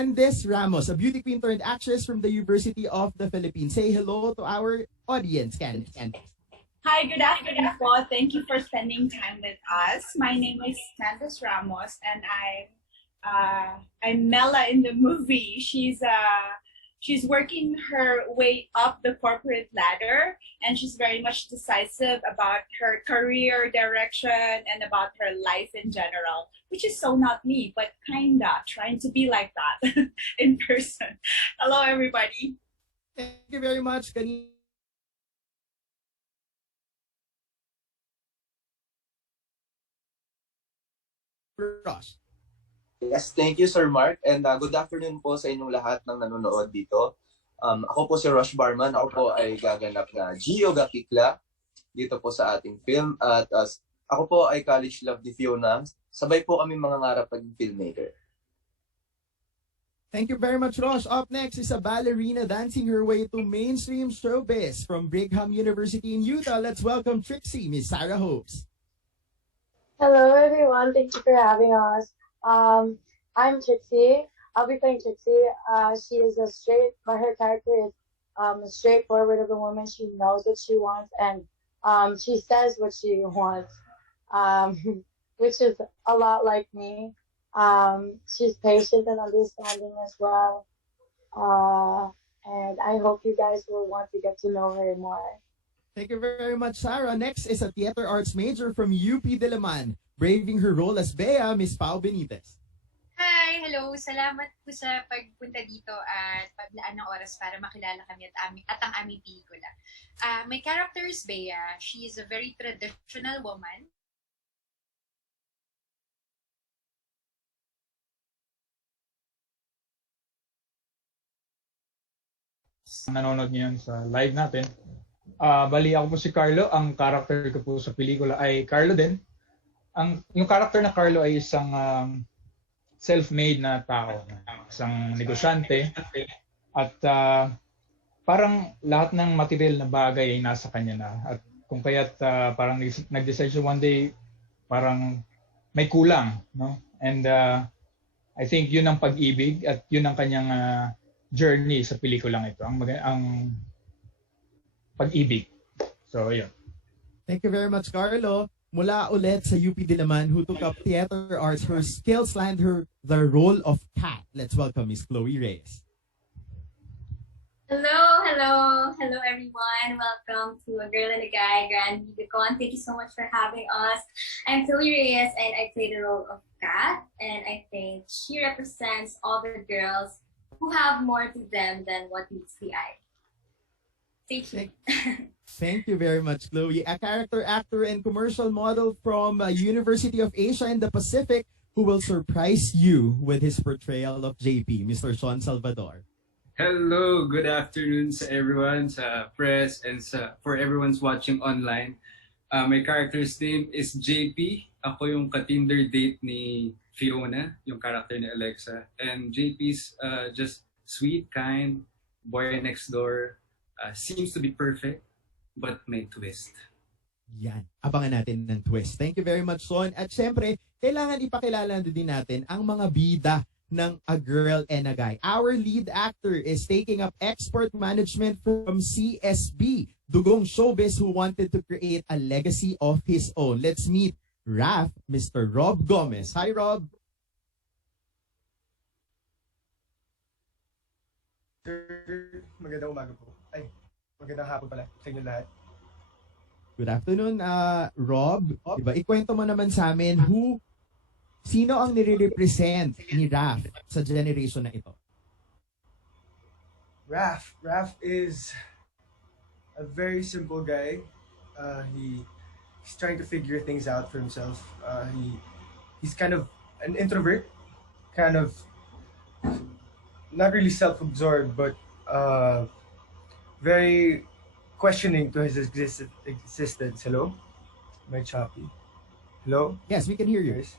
Candice Ramos, a beauty queen turned actress from the University of the Philippines. Say hello to our audience, Candice. Hi, good afternoon po. Thank you for spending time with us. My name is Candice Ramos, and I'm Mela in the movie. She's working her way up the corporate ladder, and she's very much decisive about her career direction and about her life in general, which is so not me, but kinda trying to be like that in person. Hello, everybody. Thank you very much, Rosh. Yes, thank you Sir Mark, and good afternoon po sa inyong lahat ng nanonood dito. Ako po si Rosh Barman, ako po ay gaganap na Gio Gapikla dito po sa ating film at ako po ay college love ni Fiona. Sabay po kami mga ngarap maging filmmaker. Thank you very much, Rosh. Up next is a ballerina dancing her way to mainstream showbiz from Brigham University in Utah. Let's welcome Trixie, Miss Sarah Holmes. Hello, everyone. Thank you for having us. I'm Trixie. I'll be playing Trixie. She is her character is straightforward of a woman. She knows what she wants and she says what she wants, which is a lot like me. She's patient and understanding as well. And I hope you guys will want to get to know her more. Thank you very much, Sarah. Next is a theater arts major from UP Diliman, braving her role as Bea, Miss Pau Benitez. Hi! Hello! Salamat po sa pagpunta dito at paglaan ng oras para makilala kami at ang aming pelikula. My character is Bea. She is a very traditional woman. Nanonood ngayon sa live natin. Bali ako po si Carlo. Ang character ko po sa pelikula ay Carlo din. Yung character na Carlo ay isang self-made na tao, isang negosyante at parang lahat ng material na bagay ay nasa kanya na at kung kaya't parang nag-decide siya one day parang may kulang, no? And I think yun ang pag-ibig at yun ang kanyang journey sa pelikulang ito, ang pag-ibig. So, yun. Thank you very much, Carlo. Mula ulit sa UP Diliman, who took up theater arts, her skills land her the role of Kat. Let's welcome Miss Chloe Reyes. Hello everyone. Welcome to A Girl and a Guy Grand MediaCon. Thank you so much for having us. I'm Chloe Reyes and I play the role of Kat, and I think she represents all the girls who have more to them than what meets the eye. Thank you very much, Chloe. A character actor and commercial model from University of Asia in the Pacific who will surprise you with his portrayal of JP, Mr. Shaun Salvador. Hello, good afternoon sa everyone, sa press, and for everyone's watching online. My character's name is JP. Ako yung ka-Tinder date ni Fiona, yung character ni Alexa. And JP's just sweet, kind, boy next door. Seems to be perfect, but may twist. Yan. Abangan natin ng twist. Thank you very much, Son. At syempre, kailangan ipakilala din natin ang mga bida ng A Girl and a Guy. Our lead actor is taking up export management from CSB, dugong showbiz who wanted to create a legacy of his own. Let's meet Raf, Mr. Rob Gomez. Hi, Rob. Magandang umaga po. Ay, magandang hapon pala sa inyo lahat. Good afternoon, Rob. Diba, ikwento mo naman sa amin sino ang nire-represent ni Raf sa generation na ito? Raf is a very simple guy. He's trying to figure things out for himself. He's kind of an introvert, kind of not really self-absorbed, but very questioning to his existence. Hello? Am I choppy? Hello? Yes, we can hear you. Yes.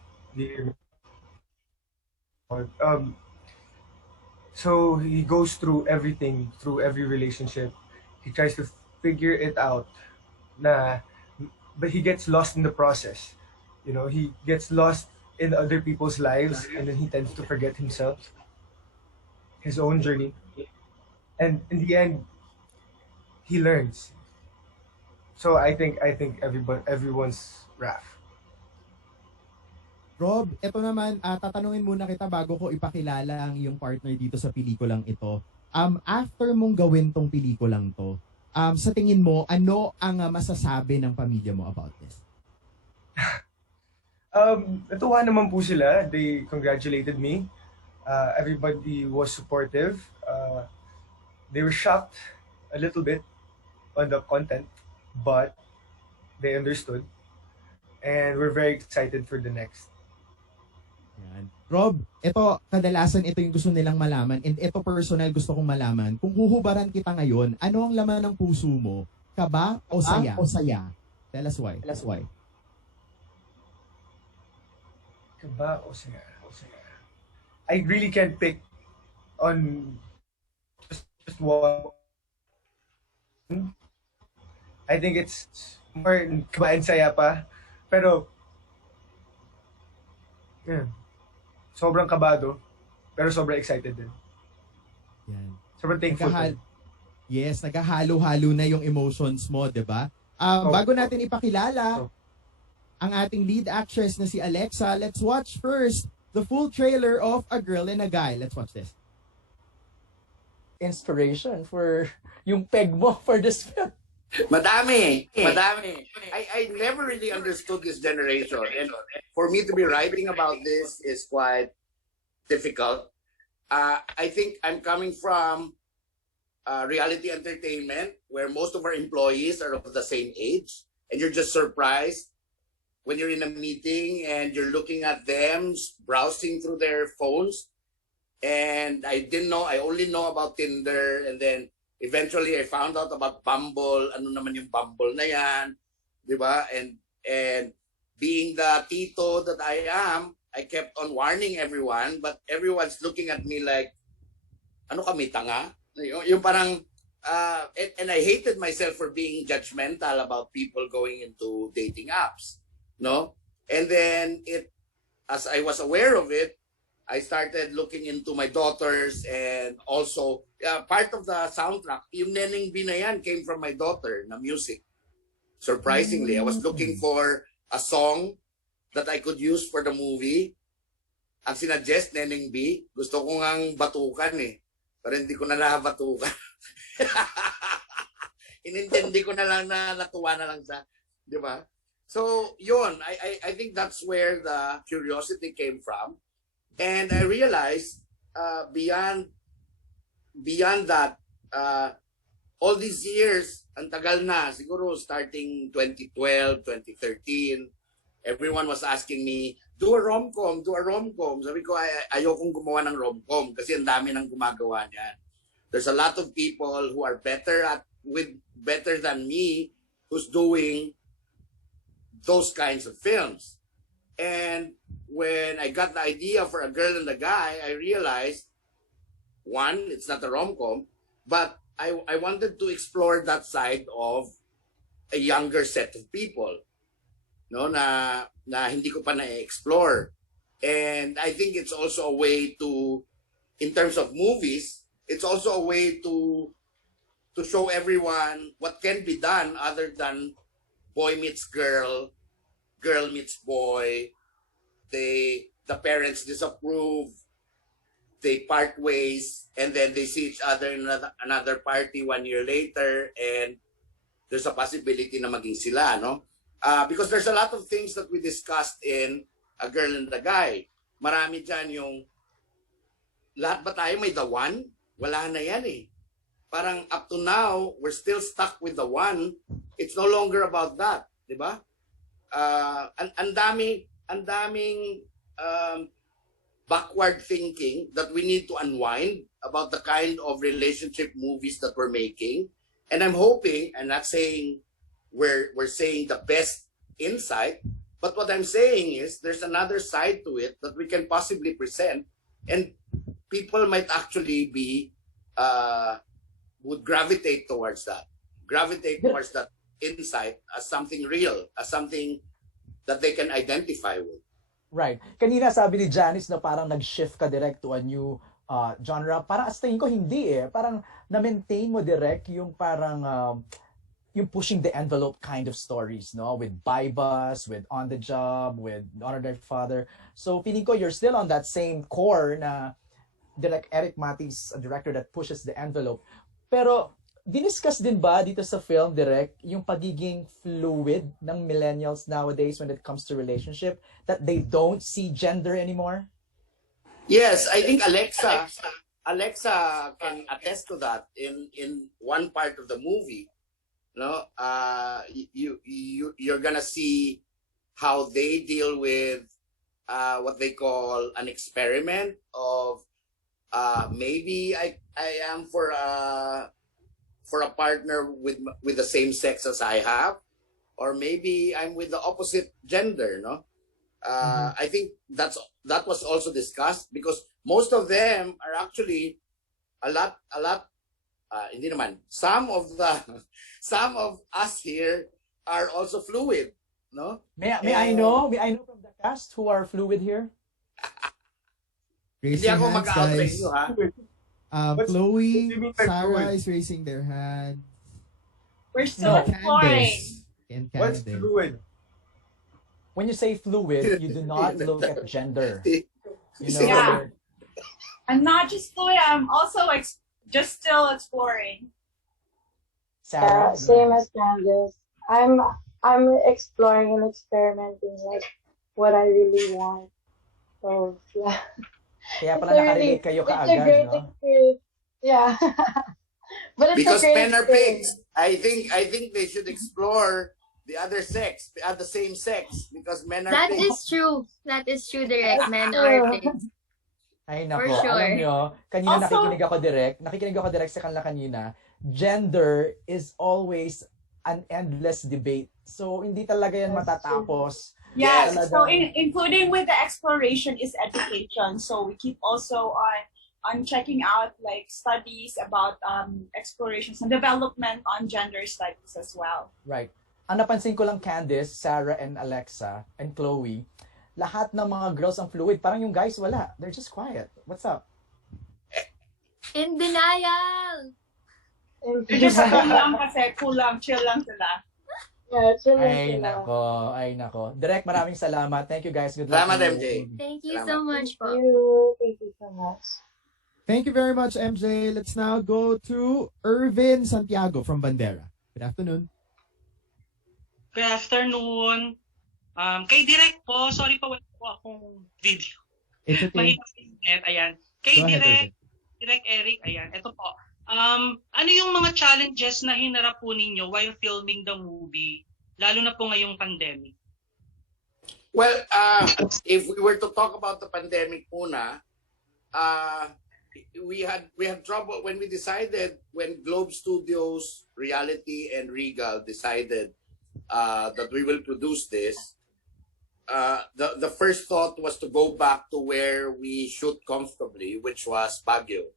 So he goes through everything, through every relationship. He tries to figure it out, but he gets lost in the process. You know, he gets lost in other people's lives, and then he tends to forget himself. his own journey, and in the end, he learns. So I think everyone's Raf. Rob, eto naman, tatanungin muna kita bago ko ipakilala ang iyong partner dito sa pelikulang ito. After mong gawin tong pelikulang to, sa tingin mo, ano ang masasabi ng pamilya mo about this? Natuwa naman po sila. They congratulated me. Everybody was supportive. They were shocked a little bit on the content, but they understood. And we're very excited for the next. Yan. Rob, ito, kadalasan ito yung gusto nilang malaman, and ito personal gusto kong malaman. Kung huhubaran kita ngayon, ano ang laman ng puso mo? Kaba o saya? Tell us why. Kaba o saya? I really can't pick on just one. I think it's more kaba and saya pa. Pero, yeah. Sobrang kabado, pero sobrang excited din. Yan. Sobrang thankful. Yes, naghahalo-halo na yung emotions mo, di ba? Bago natin ipakilala ang ating lead actress na si Alexa, let's watch first the full trailer of A Girl and a Guy. Let's watch this. Inspiration for yung peg mo for this film. Madami. I never really understood this generation, and for me to be writing about this is quite difficult. I think I'm coming from reality entertainment where most of our employees are of the same age, and you're just surprised when you're in a meeting and you're looking at them browsing through their phones. And I only know about Tinder, and then eventually, I found out about Bumble. Ano naman yung Bumble na yan? Di ba? And being the tito that I am, I kept on warning everyone, but everyone's looking at me like, ano kami, tanga? Yung parang, and I hated myself for being judgmental about people going into dating apps. No? And then, as I was aware of it, I started looking into my daughters, and also part of the soundtrack, yung Neneng B na yan came from my daughter na music. Surprisingly, I was looking for a song that I could use for the movie. Ang sinuggest, Neneng B, gusto ko ngang batukan eh. Pero hindi ko na nabatukan. Inintindi ko na lang na natuwa na lang siya. Di ba? So, yun. I think that's where the curiosity came from. And I realized beyond that, all these years, ang tagal na, siguro starting 2012, 2013, everyone was asking me, do a rom-com. Sabi ko, ayokong gumawa ng rom-com kasi ang dami nang gumagawa niyan. There's a lot of people who are better than me who's doing those kinds of films. And when I got the idea for A Girl and a Guy, I realized, one, it's not a rom-com, but I wanted to explore that side of a younger set of people, no, na hindi ko pa na-explore. And I think it's also a way to, in terms of movies, it's also a way to show everyone what can be done other than boy meets girl, girl meets boy, the parents disapprove, they part ways, and then they see each other in another party 1 year later, and there's a possibility na maging sila, no? Because there's a lot of things that we discussed in A Girl and a Guy. Marami dyan yung, lahat ba tayo may the one? Wala na yan eh. Parang up to now, we're still stuck with the one. It's no longer about that, di ba? Ang daming backward thinking that we need to unwind about the kind of relationship movies that we're making. And I'm hoping, I'm not saying we're saying the best insight, but what I'm saying is there's another side to it that we can possibly present, and people might actually be would gravitate towards that insight as something real, as something that they can identify with. Right. Kanina sabi ni Janice na parang nag-shift ka direct to a new genre. Parang as tingin ko hindi eh. Parang na-maintain mo direct yung parang yung pushing the envelope kind of stories, no? With Bybus, with On the Job, with Honor Their Father. So feeling ko you're still on that same core na direct Erik Matti's a director that pushes the envelope. Pero diniscuss din ba dito sa film direct yung pagiging fluid ng millennials nowadays when it comes to relationship, that they don't see gender anymore? Yes, I think Alexa can attest to that in one part of the movie. No, you're gonna see how they deal with what they call an experiment of maybe I am for a partner with the same sex as I have, or maybe I'm with the opposite gender. No, I think that was also discussed because most of them are actually a lot. Hindi naman. Some of us here are also fluid, no? May I know from the cast who are fluid here? Hindi Raising ako hands, mag-out sa guys. inyo, ha? Chloe, what do you mean by Sarah fluid? is raising their hand. We're still exploring. Candice. And What's Candice. fluid? When you say fluid, you do not look at gender. You know, Yeah. I'm not just fluid, I'm also just still exploring. Sarah, Same as Candice. I'm exploring and experimenting like what I really want. So yeah. kaya It's pala a nakarelate kayo it's a kaagad, great no? experience. Yeah. But it's Because a great men are experience. pigs. I think they should explore the other sex, the same sex, because men are That pigs. is true. That is true, direct. Men are pigs. Ay For nako, sure. alam nyo, kanina Also- nakikinig ako direct sa kanila kanina, gender is always an endless debate. So, hindi talaga yan That's true. matatapos. Yes, Talagang- so including with the exploration is education. So we keep also on checking out like studies about explorations and development on gender studies as well. Right. Ang napansin ko lang, Candice, Sarah, and Alexa, and Chloe, lahat ng mga girls ang fluid. Parang yung guys, wala. They're just quiet. What's up? In denial. They're just cool lang, chill lang sila. Yeah, chilling Ay sila. nako. Direct, maraming salamat. Thank you guys. Good luck. Salamat, to you. MJ. Thank you Salamat. so much Thank po. you. Thank you so much. Thank you very much, MJ. Let's now go to Irvin Santiago from Bandera. Good afternoon. Good afternoon. Kay Direk po, sorry po wala po akong video. It's okay. Mahirap yung net, ayan. Kay Go ahead, Direk, Irvin. Direk Eric, ayan. Ito po. Ano yung mga challenges na hinarap po ninyo while filming the movie, lalo na po ngayong pandemic? Well, if we were to talk about the pandemic muna, we had trouble when we decided, when Globe Studios, Reality, and Regal decided that we will produce this. The first thought was to go back to where we shoot comfortably, which was Baguio.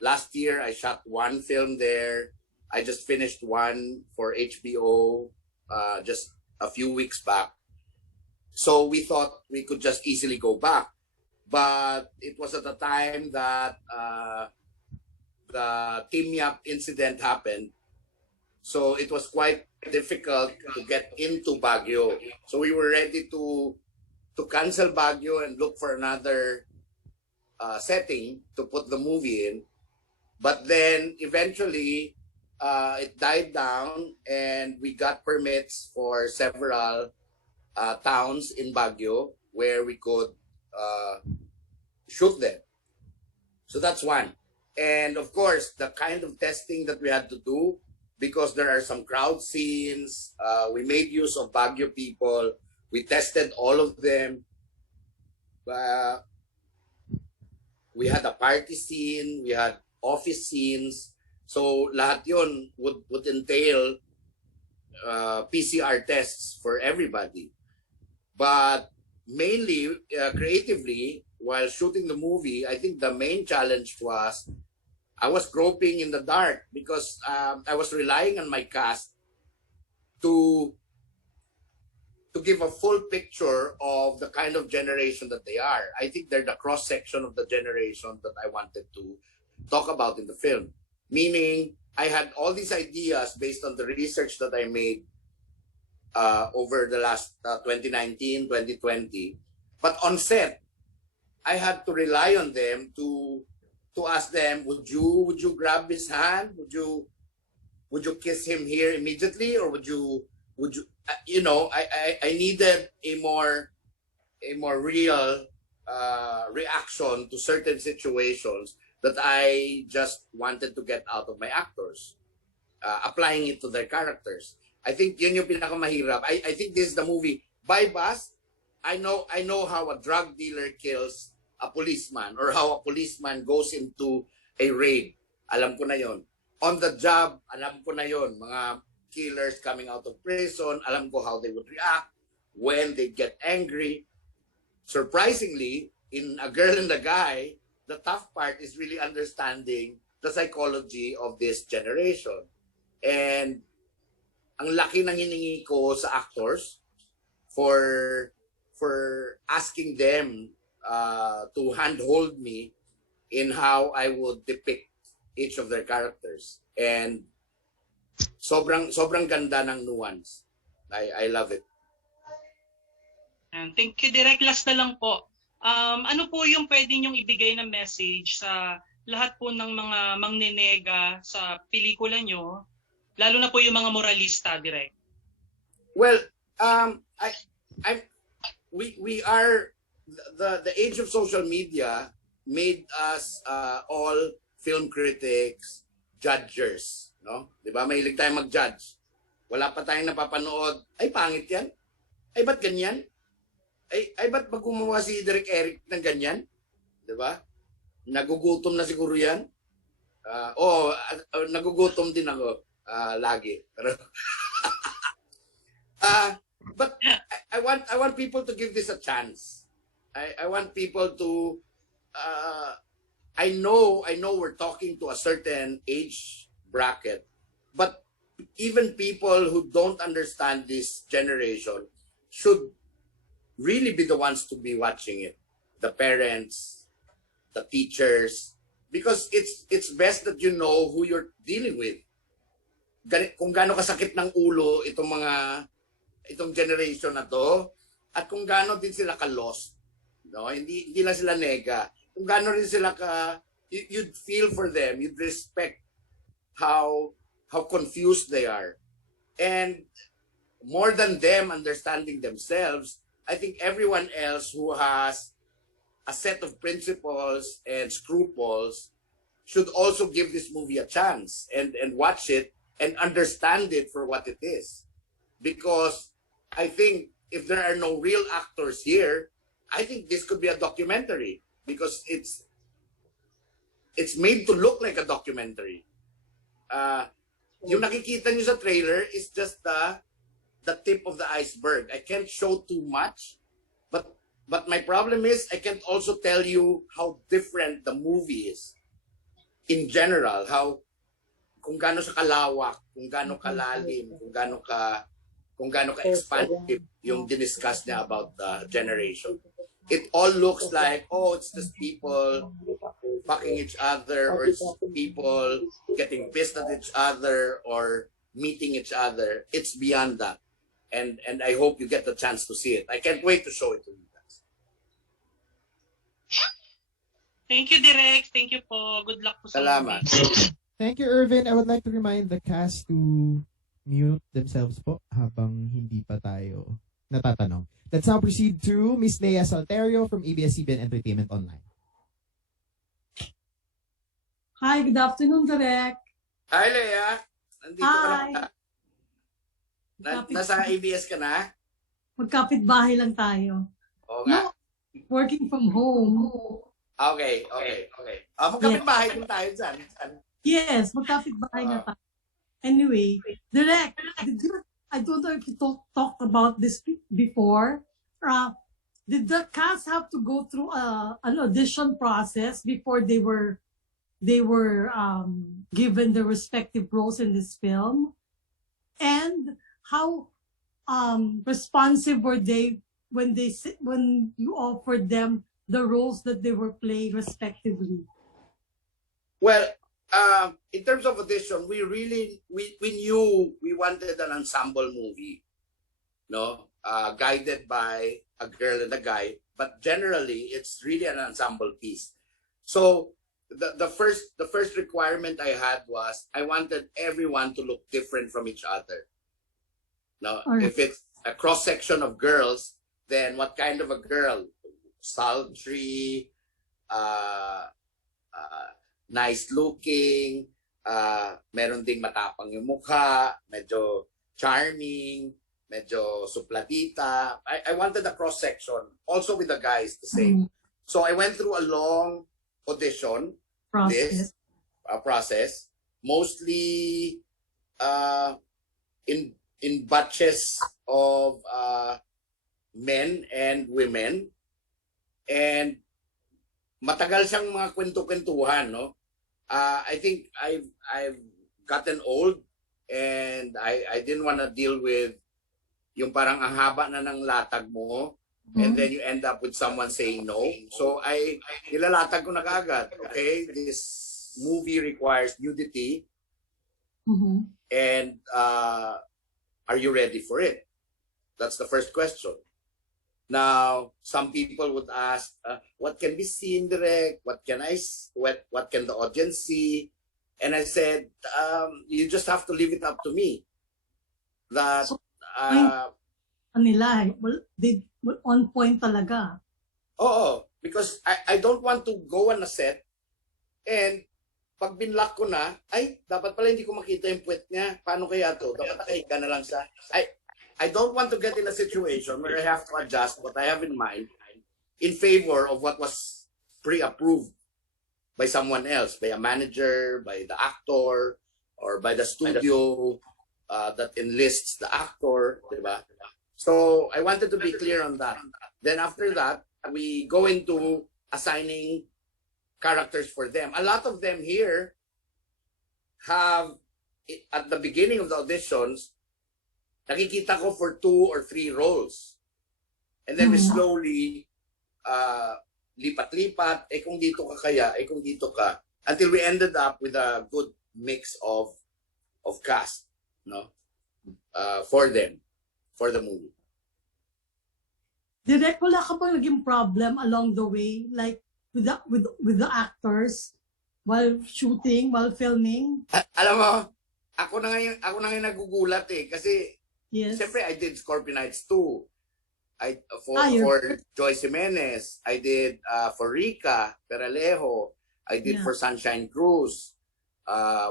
Last year, I shot one film there. I just finished one for HBO just a few weeks back. So we thought we could just easily go back. But it was at the time that the Team Yap incident happened. So it was quite difficult to get into Baguio. So we were ready to cancel Baguio and look for another setting to put the movie in. But then eventually it died down and we got permits for several towns in Baguio where we could shoot them. So that's one. And of course, the kind of testing that we had to do, because there are some crowd scenes, we made use of Baguio people. We tested all of them. We had a party scene, we had office scenes. So lahat yun would entail PCR tests for everybody. But mainly, creatively, while shooting the movie, I think the main challenge was I was groping in the dark because I was relying on my cast to to give a full picture of the kind of generation that they are. I think they're the cross section of the generation that I wanted to talk about in the film. Meaning, I had all these ideas based on the research that I made over the last 2019, 2020. But on set, I had to rely on them to ask them, would you grab his hand? Would you kiss him here immediately, or would you you know, I needed a more real reaction to certain situations that I just wanted to get out of my actors, applying it to their characters. I think yun yung pinakamahirap. I think this is the movie. By bus, I know how a drug dealer kills a policeman, or how a policeman goes into a raid. Alam ko na yon. On the job, alam ko na yon. Mga killers coming out of prison, alam ko how they would react when they get angry. Surprisingly, in A Girl and a Guy, the tough part is really understanding the psychology of this generation. And ang laki ng hiningi ko sa actors for asking them to handhold me in how I would depict each of their characters. And sobrang ganda ng nuance. I love it. And thank you, Direk. Last na lang po. Ano po yung pwede niyong ibigay na message sa lahat po ng mga mangnenega sa pelikula nyo, lalo na po yung mga moralista, Direk? Well, we are the age of social media made us all film critics, judgers, no? 'Di ba? Mahilig tayong mag-judge. Wala pa tayong napapanood. Ay, pangit 'yan. Ay, ba't ganyan? Ay ba't pag gumawa si Erik ng ganyan? 'Di ba? Nagugutom na siguro 'yan. Nagugutom din ako lagi. Pero but I want people to give this a chance. I want people to I know we're talking to a certain age bracket, but even people who don't understand this generation should really be the ones to be watching it. The parents, the teachers, because it's best that you know who you're dealing with. Kung gaano kasakit ng ulo itong generation na to, at kung gaano din sila ka-lost. No? Hindi lang sila nega. Kung gaano rin sila you'd feel for them, you'd respect how confused they are. And more than them understanding themselves, I think everyone else who has a set of principles and scruples should also give this movie a chance and watch it and understand it for what it is. Because I think if there are no real actors here, I think this could be a documentary because it's made to look like a documentary. Yung nakikita nyo sa trailer is just the tip of the iceberg. I can't show too much, but my problem is I can't also tell you how different the movie is in general, kung gaano sa kalawak, kung gaano kalalim, kung gaano ka-expansive yung diniscuss niya about the generation. It all looks like, it's just people fucking each other, or it's people getting pissed at each other or meeting each other. It's beyond that. And I hope you get the chance to see it. I can't wait to show it to you guys. Thank you, Direk. Thank you po. Good luck po sa Salamat. Thank you, Irvin. I would like to remind the cast to mute themselves po habang hindi pa tayo natatanong. Let's now proceed to Miss Lea Salterio from ABS-CBN Entertainment Online. Hi, good afternoon, Direk. Hi, Lea. Nandito ka na. Nasa ABS ka na? Magkapit-bahay lang tayo. Oo nga. No, working from home. Okay. Magkapit-bahay din tayo dyan. Yes, magkapit-bahay na tayo. Anyway, Direk, I don't know if you talked about this before. Did the cast have to go through an audition process before they were given their respective roles in this film? And how responsive were they when you offered them the roles that they were playing respectively? Well, in terms of audition, we knew we wanted an ensemble movie, no, guided by a girl and a guy, but generally it's really an ensemble piece. So the first requirement I had was I wanted everyone to look different from each other. Now, if it's a cross section of girls, then what kind of a girl? Sultry, nice looking, meron ding matapang yung mukha, medyo charming, medyo supladita. I wanted a cross section, also with the guys the same. So I went through a long audition process, mostly in batches of men and women, and matagal siyang mga kwento-kwentuhan, no? I think I've gotten old and I didn't want to deal with yung parang ang haba na ng latag mo and then you end up with someone saying no. So nilalatag ko na kaagad, okay? This movie requires nudity and are you ready for it? That's the first question. Now, some people would ask, what can be seen, direct? What can the audience see? And I said, you just have to leave it up to me. That nila, they on point talaga. Oo, because I don't want to go on a set and pag binlock ko na, ay, dapat pala hindi ko makita yung puwet niya. Paano kaya to? Dapat nakahiga na lang siya. I don't want to get in a situation where I have to adjust what I have in mind in favor of what was pre-approved by someone else, by a manager, by the actor, or by the studio that enlists the actor, diba? So I wanted to be clear on that. Then after that, we go into assigning characters for them. A lot of them here have, at the beginning of the auditions, nakikita ko for 2 or 3 roles. And then we slowly lipat-lipat, kung dito ka kaya, kung dito ka. Until we ended up with a good mix of cast, no? For them, for the movie. Direct, wala ka bang naging problem along the way, like with the actors while shooting, while filming? Alam mo, ako na ngayon nagugulat kasi siyempre I did Scorpionites 2. For Joyce Jimenez, I did for Rica Peralejo, I did for Sunshine Cruz,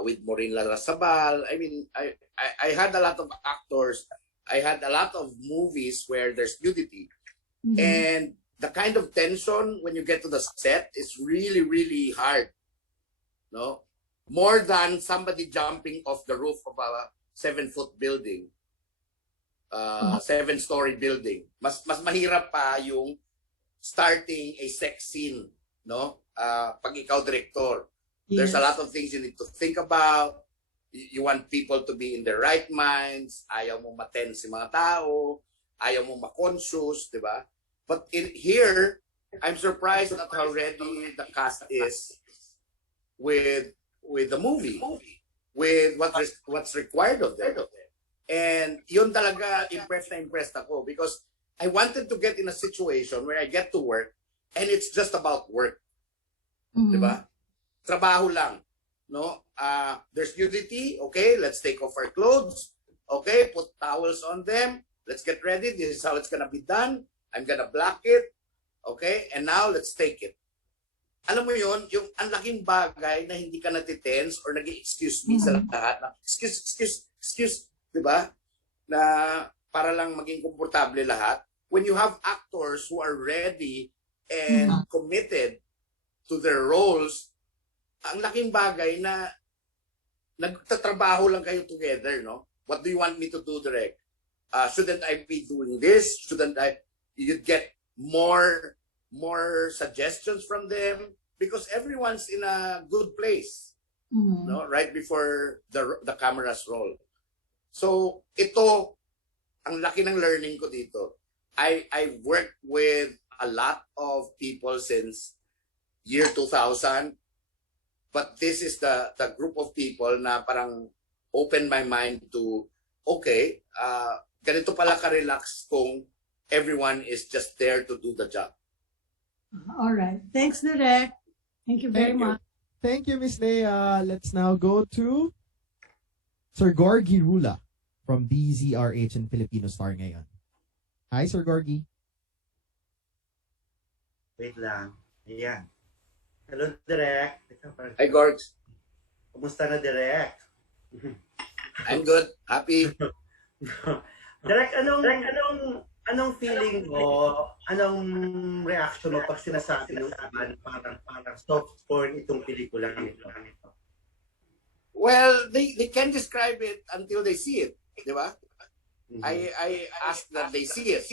with Maureen Larrazabal. I mean, I had a lot of actors. I had a lot of movies where there's nudity. And the kind of tension when you get to the set is really, really hard. No? More than somebody jumping off the roof of a 7-foot building. 7-story building. Mas mahirap pa yung starting a sex scene, no? Pag ikaw director. There's a lot of things you need to think about. You want people to be in their right minds. Ayaw mo ma-tense si mga tao. Ayaw mo ma-conscious, di ba? But here, I'm surprised at how ready the cast is with the movie, with what's required of them. And yun talaga impressed ako because I wanted to get in a situation where I get to work and it's just about work. Diba? Trabaho lang. No? There's nudity. Okay, let's take off our clothes. Okay, put towels on them. Let's get ready. This is how it's gonna be done. I'm gonna block it. Okay, and now let's take it. Alam mo yun, yung ang laking bagay na hindi ka natitense or nag-excuse me sa lahat. Excuse. Diba? Na para lang maging komportable lahat. When you have actors who are ready and committed to their roles, ang laking bagay na nagtatrabaho lang kayo together, no? What do you want me to do, direct? Shouldn't I be doing this? Shouldn't I? You'd get more suggestions from them because everyone's in a good place, no? Right before the cameras roll. So ito ang laki ng learning ko dito. I've worked with a lot of people since year 2000, but this is the group of people na parang open my mind to, okay, ganito pala ka-relax kung everyone is just there to do the job. All right. Thanks, Direk. Thank you very much. Thank you, Miss Leia. Let's now go to Sir Gorgie Rula from DZRH and Filipino Star ngayon. Hi, Sir Gorgie. Wait lang. Ayan. Hello, Direk. Hi, Gorg. Kumusta na, Direk? I'm good. Happy. Direk, anong feeling mo, anong reaction mo pag sinasabi ng iba na parang soft porn itong pelikula nito? Well, they can describe it until they see it, di ba? I ask that they see it.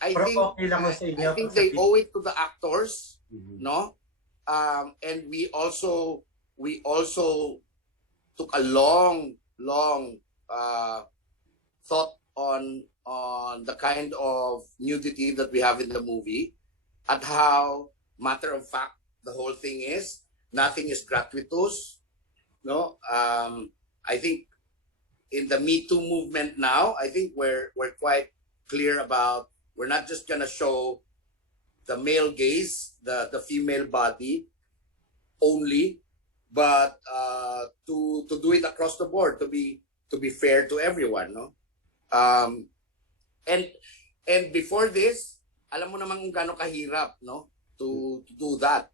I think they owe it to the actors, no? And we also took a long thought on the kind of nudity that we have in the movie, at how matter of fact the whole thing is. Nothing is gratuitous, no. I think in the Me Too movement now, I think we're quite clear about, we're not just gonna show the male gaze, the female body only, but to do it across the board, to be fair to everyone, no. And before this, alam mo naman kung gaano kahirap, no, to do that.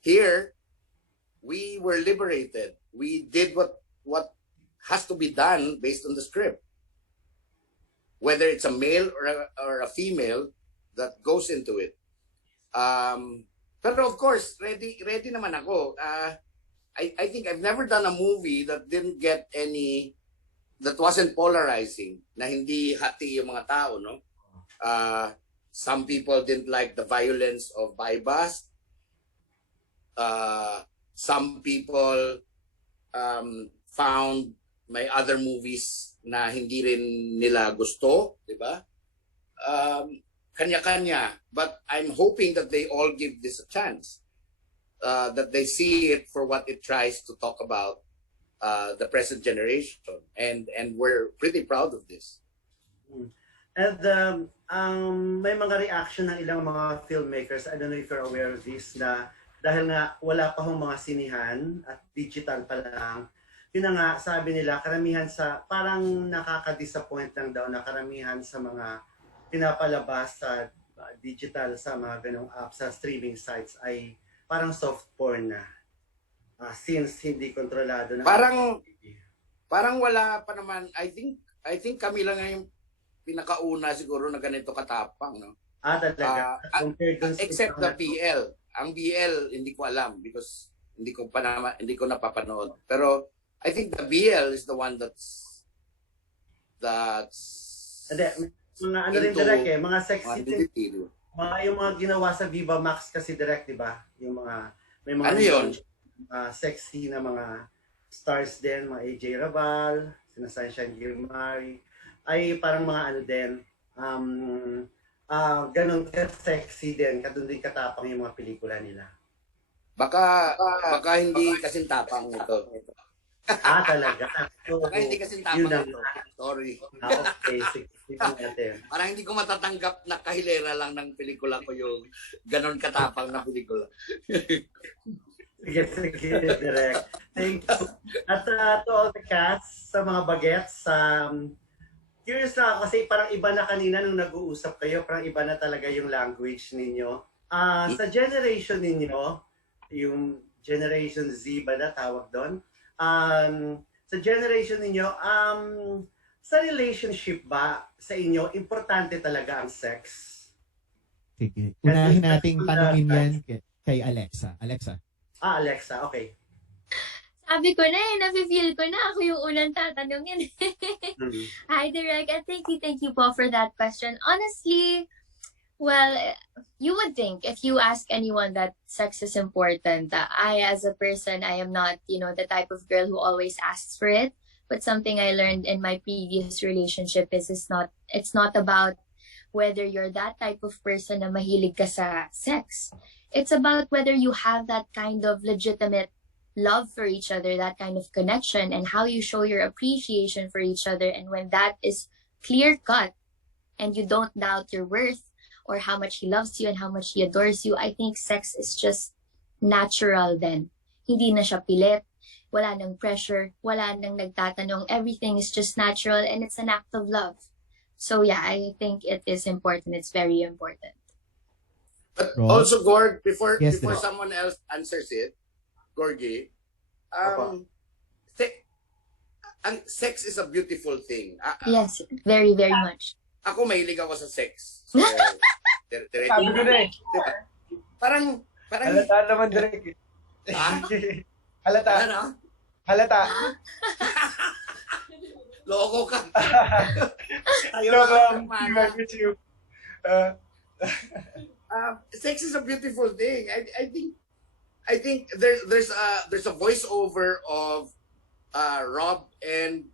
Here, we were liberated. We did what has to be done based on the script. Whether it's a male or a female that goes into it. Pero of course, ready naman ako. I think I've never done a movie that didn't get any, that wasn't polarizing, na hindi hati yung mga tao, no? Some people didn't like the violence of Baybas. Some people found my other movies na hindi rin nila gusto, di ba? Kanya-kanya. But I'm hoping that they all give this a chance. That they see it for what it tries to talk about the present generation. And we're pretty proud of this. And may mga reaction ng ilang mga filmmakers, I don't know if you're aware of this, na dahil nga wala pa hong mga sinihan at digital pa lang, yun na nga, sabi nila, karamihan sa, parang nakaka-disappoint lang daw na karamihan sa mga pinapalabas sa digital, sa mga ganong apps, sa streaming sites ay parang soft porn na. Since hindi kontrolado na. Parang wala pa naman. I think kami lang yung pinakauna siguro na ganito katapang, no? Talaga. Except the BL. Ang BL hindi ko alam because hindi ko napapanood. Pero I think the BL is the one that's mga ano rin direct mga sexy din. Yung mga ginawa sa Viva Max kasi direct, di ba? Yung mga may mga ano yun? Sexy na mga stars din, mga AJ Rabal, sina Sunshine Gilmari, ay parang mga ano din, ganun ka-sexy din, kadun din katapang yung mga pelikula nila. Baka hindi kasing tapang ito. Talaga. Baka hindi kasing tapang ito. Sorry. Okay, sige natin. Parang hindi ko matatanggap na kahilera lang ng pelikula ko yung ganun katapang na pelikula. Sige, direct. Thank you. At to all the cast, sa mga bagets, curious na ako kasi parang iba na kanina nung nag-uusap kayo, parang iba na talaga yung language ninyo. Sa generation ninyo, yung Generation Z ba na tawag doon? Sa generation ninyo, sa relationship ba sa inyo, importante talaga ang sex? Sige. Unahin nating tanongin yan kay Alexa. Alexa, okay. Sabi ko na nafe-feel ko na ako yung unang tatanungin. Hi, Direk, and thank you po for that question. Honestly, well, you would think if you ask anyone that sex is important, I as a person, I am not, the type of girl who always asks for it. But something I learned in my previous relationship is it's not about whether you're that type of person na mahilig ka sa sex. It's about whether you have that kind of legitimate love for each other, that kind of connection, and how you show your appreciation for each other. And when that is clear-cut and you don't doubt your worth or how much he loves you and how much he adores you, I think sex is just natural then. Hindi na siya pilit, wala nang pressure, wala nang nagtatanong. Everything is just natural and it's an act of love. So yeah, I think it is important. It's very important. But also, Gorg, before Yes, before Direk. someone else answers it, Gorgie, sex is a beautiful thing. Yes, very, very much. Ako mahilig ako sa sex. So, Sabi ko na eh. diba? Parang Halata naman, Direk. Halata. Ano? Halata. Loko ka. Joke lang. I'm with you. Sex is a beautiful thing. I think there's a voiceover of Rob and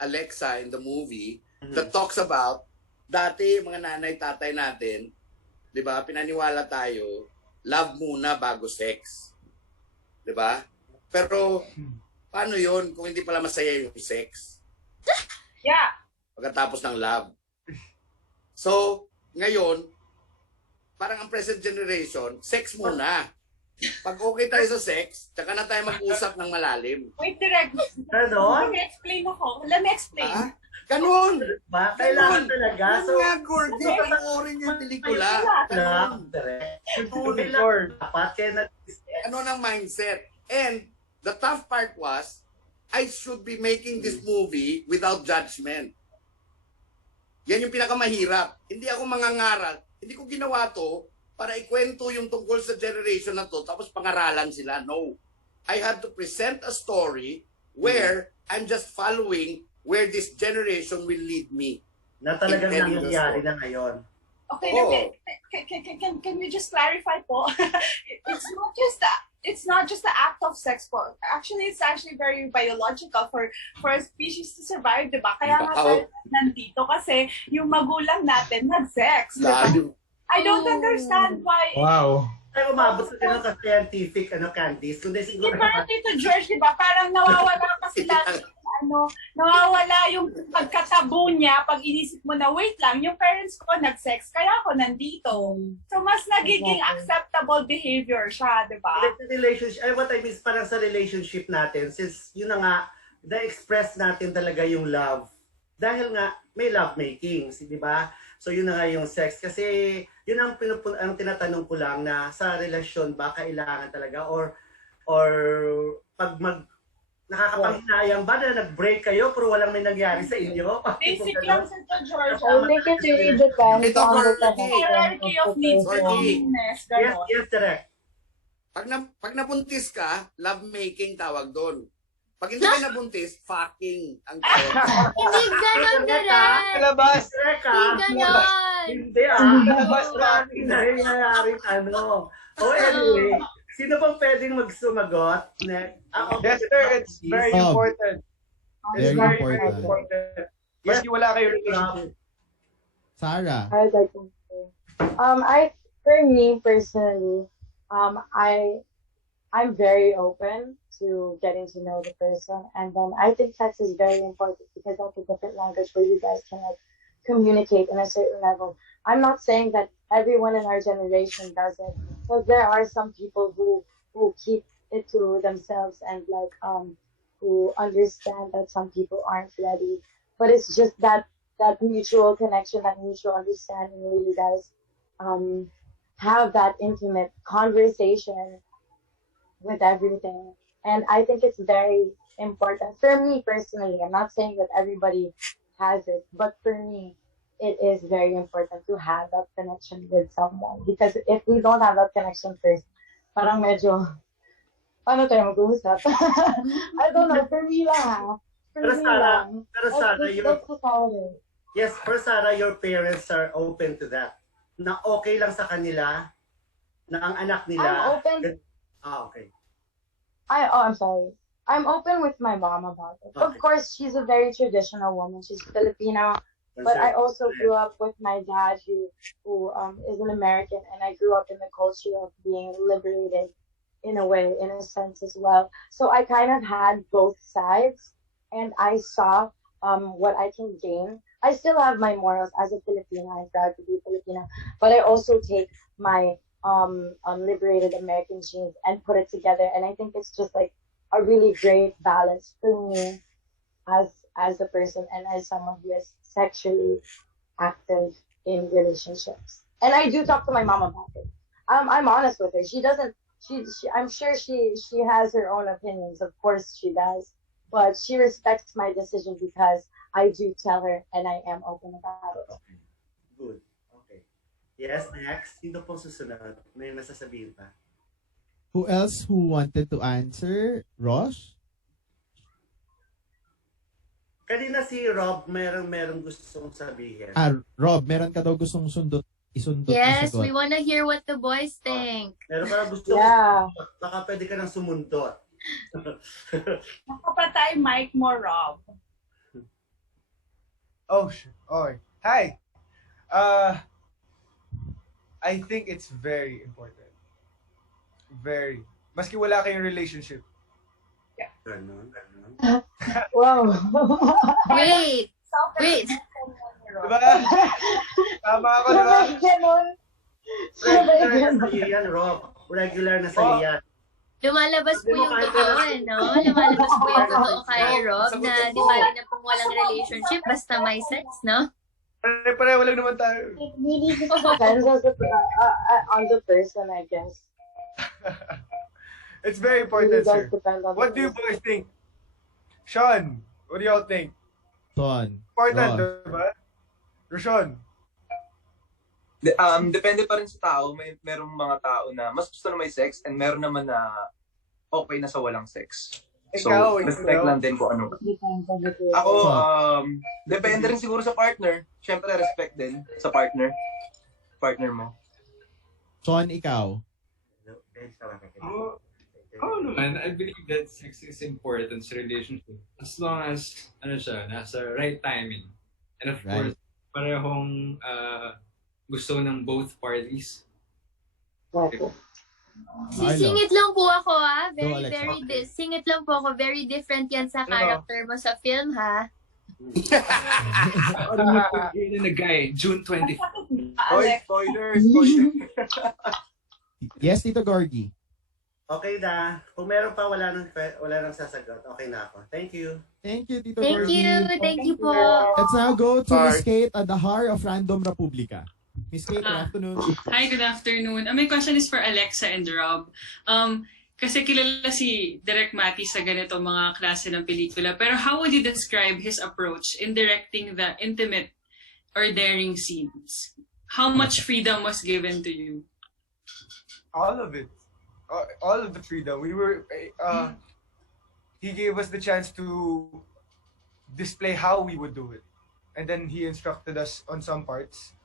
Alexa in the movie that talks about dati mga nanay tatay natin, 'di ba? Pinaniwala tayo, love muna bago sex. 'Di ba? Pero paano 'yon kung hindi pala masaya yung sex? Yeah. Pagkatapos ng love. So, ngayon, parang ang present generation, sex muna. Pag okay tayo sa sex, tsaka na tayo mag-usap ng malalim. Wait, Direk. Ganon? Let me explain ako. Let me explain. Ganon! Ba? Kailangan talaga. So, nga, Gordy, panoorin yung pelikula. Ano ng mindset? And the tough part was, I should be making this movie without judgment. Yan yung pinakamahirap. Hindi ako mangangaral. Hindi ko ginawa to para ikwento yung tungkol sa generation na to tapos pangaralan sila. No. I had to present a story where I'm just following where this generation will lead me. Na talagang nangyayari na ngayon. Okay, can we just clarify po? It's not just the act of sex po. Actually, it's actually very biological for a species to survive, di ba? Kaya nga tayo nandito kasi yung magulang natin nag-sex. I don't understand why. Wow. Ay, umabot sa ganun ka-scientific, Candice. Kundi siguro... Parang Tito George, di ba? Parang nawawala pa sila nawawala yung pagkatabu niya pag inisip mo na, wait lang, yung parents ko nag-sex, kaya ako nandito. So, mas nagiging acceptable behavior siya, di ba? Relationship, what I mean, parang sa relationship natin, since yun na nga, na-express natin talaga yung love. Dahil nga, may love making, di ba? So, yun na nga yung sex. Kasi, yun ang tinatanong ko lang na sa relasyon ba, kailangan talaga? Or pag nakakapanghinayang ba na nag-break kayo pero walang may nangyari sa inyo? Basic lang sa George. I think it really depends on the hierarchy of needs and loneliness. Yes, direct. Pag nabuntis ka, love making tawag doon. Pag hindi ka nabuntis, fucking ang tawag. Hindi ganon, Direk. Kalabas. Hindi ganon. Hindi Kalabas ba? Nangyayari anyway. Sino bang pwedeng magsumagot? Yes, sir. It's very important. It's very important. Maski wala kayo relationship. Sarah. I would like to say, for me personally, I'm very open to getting to know the person, and then I think sex is very important because that's a different language where you guys can communicate in a certain level. I'm not saying that everyone in our generation does it, because there are some people who keep it to themselves and who understand that some people aren't ready. But it's just that mutual connection, that mutual understanding where you guys have that intimate conversation with everything. And I think it's very important for me personally. I'm not saying that everybody has it, but for me, it is very important to have that connection with someone. Because if we don't have that connection first, parang medyo, paano tayo mag-uusap? I don't know, for me lang. Pero Sarah, your parents are open to that. Na okay lang sa kanila, na ang anak nila... I'm open. Okay. I'm sorry. I'm open with my mom about it. Of Okay. course, she's a very traditional woman. She's Filipino, but I also grew up with my dad, who is an American, and I grew up in the culture of being liberated, in a way, in a sense as well. So I kind of had both sides, and I saw what I can gain. I still have my morals as a Filipina. I'm proud to be Filipina, but I also take my liberated American genes and put it together, and I think it's just like a really great balance for me as a person and as someone who is sexually active in relationships. And I do talk to my mom about it. I'm honest with her. She doesn't. I'm sure she has her own opinions. Of course she does, but she respects my decision because I do tell her and I am open about it. Good. Okay. Yes, next. Sino pong susunod? May masasabihin pa? Who else who wanted to answer? Rosh? Kanina si Rob, merong gustong sabihin. Rob, meron ka daw gustong isundot na Yes, sagot. we want to hear what the boys think. Meron ka gusto baka pwede ka nang sumundot. Nakapatay mic mo, Rob. Oh, okay. Hi. I think it's very important. Very. Maski wala kayong relationship. Ganon. Wow. Wait. Diba? Tama ako, diba? Regular na sa'yo yan, Rob. Regular na sa'yo yan. Lumalabas po yung totoo, no? Lumalabas po yung totoo kay Rob na di bali na pong walang relationship, basta may sex, no? Pare-pareho lang naman tayo. It really just depends on the person, I guess. It's very important, sir. What do you boys think? Shaun, what do y'all think? Ton. Important, Rosh. diba? Roshan. Depende pa rin sa tao. Merong mga tao na mas gusto na may sex and meron naman na okay na sa walang sex. So, respect lang din kung ano. Ako, depende rin siguro sa partner. Siyempre, respect din sa partner mo. Ton, ikaw? Naman, I believe that sex is important sa relationship as long as nasa right timing. And of course, parehong gusto ng both parties. Singit lang po ako, ha? Go, Alexa. Singit lang po ako. Very different yan sa character mo sa film, ha? Girl and a Guy, June 20. Spoiler. Yes, Tito Gorgie. Okay na. Kung meron pa, wala nang sasagot. Okay na ako. Thank you. Thank you, Tito Thank Gorgie. you. Thank you po. Let's now go to Miss Kate at the heart of Random Republica. Miss Kate, good afternoon. Hi, good afternoon. My question is for Alexa and Rob. Kasi kilala si Erik Matti sa ganito mga klase ng pelikula. Pero how would you describe his approach in directing the intimate or daring scenes? How much freedom was given to you? All of it. All of the freedom. He gave us the chance to display how we would do it. And then he instructed us on some parts.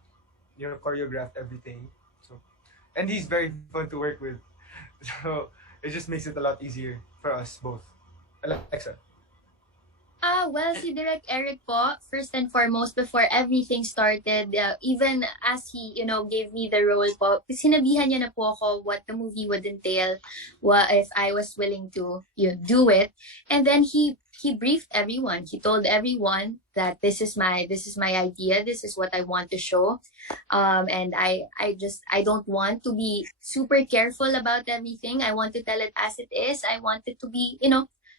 Choreographed everything. And he's very fun to work with. So it just makes it a lot easier for us both. Alexa. Well, si Direk Erik po, first and foremost, before everything started, even as he, gave me the role po, sinabihan niya na po ako what the movie would entail, if I was willing to do it. And then he briefed everyone. He told everyone that this is my idea, this is what I want to show. And I don't want to be super careful about everything. I want to tell it as it is. I want it to be,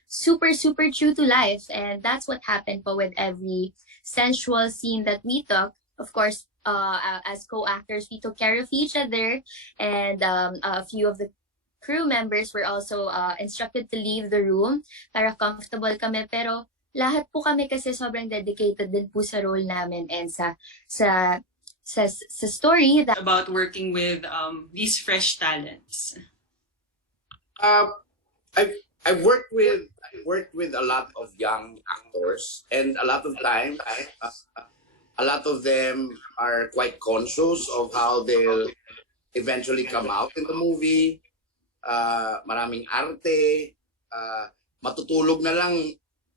super true to life, and that's what happened po with every sensual scene that we took. Of course, as co-actors, we took care of each other, and a few of the crew members were also instructed to leave the room para comfortable kami, pero lahat po kami kasi sobrang dedicated din po sa role namin and sa story that about working with these fresh talents. I've worked with a lot of young actors, and a lot of times, a lot of them are quite conscious of how they'll eventually come out in the movie. Maraming arte, matutulog na lang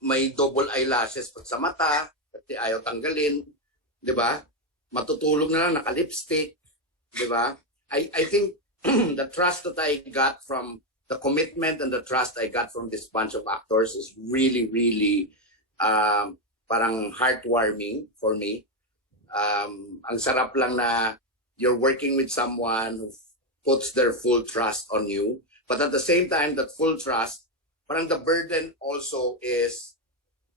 may double eyelashes pa sa mata, kasi ayaw tanggalin, di ba? Matutulog na lang naka-lipstick, di ba? I think the trust that I got from the commitment and the trust I got from this bunch of actors is really, really parang heartwarming for me. Ang sarap lang na you're working with someone who puts their full trust on you. But at the same time, that full trust, parang the burden also is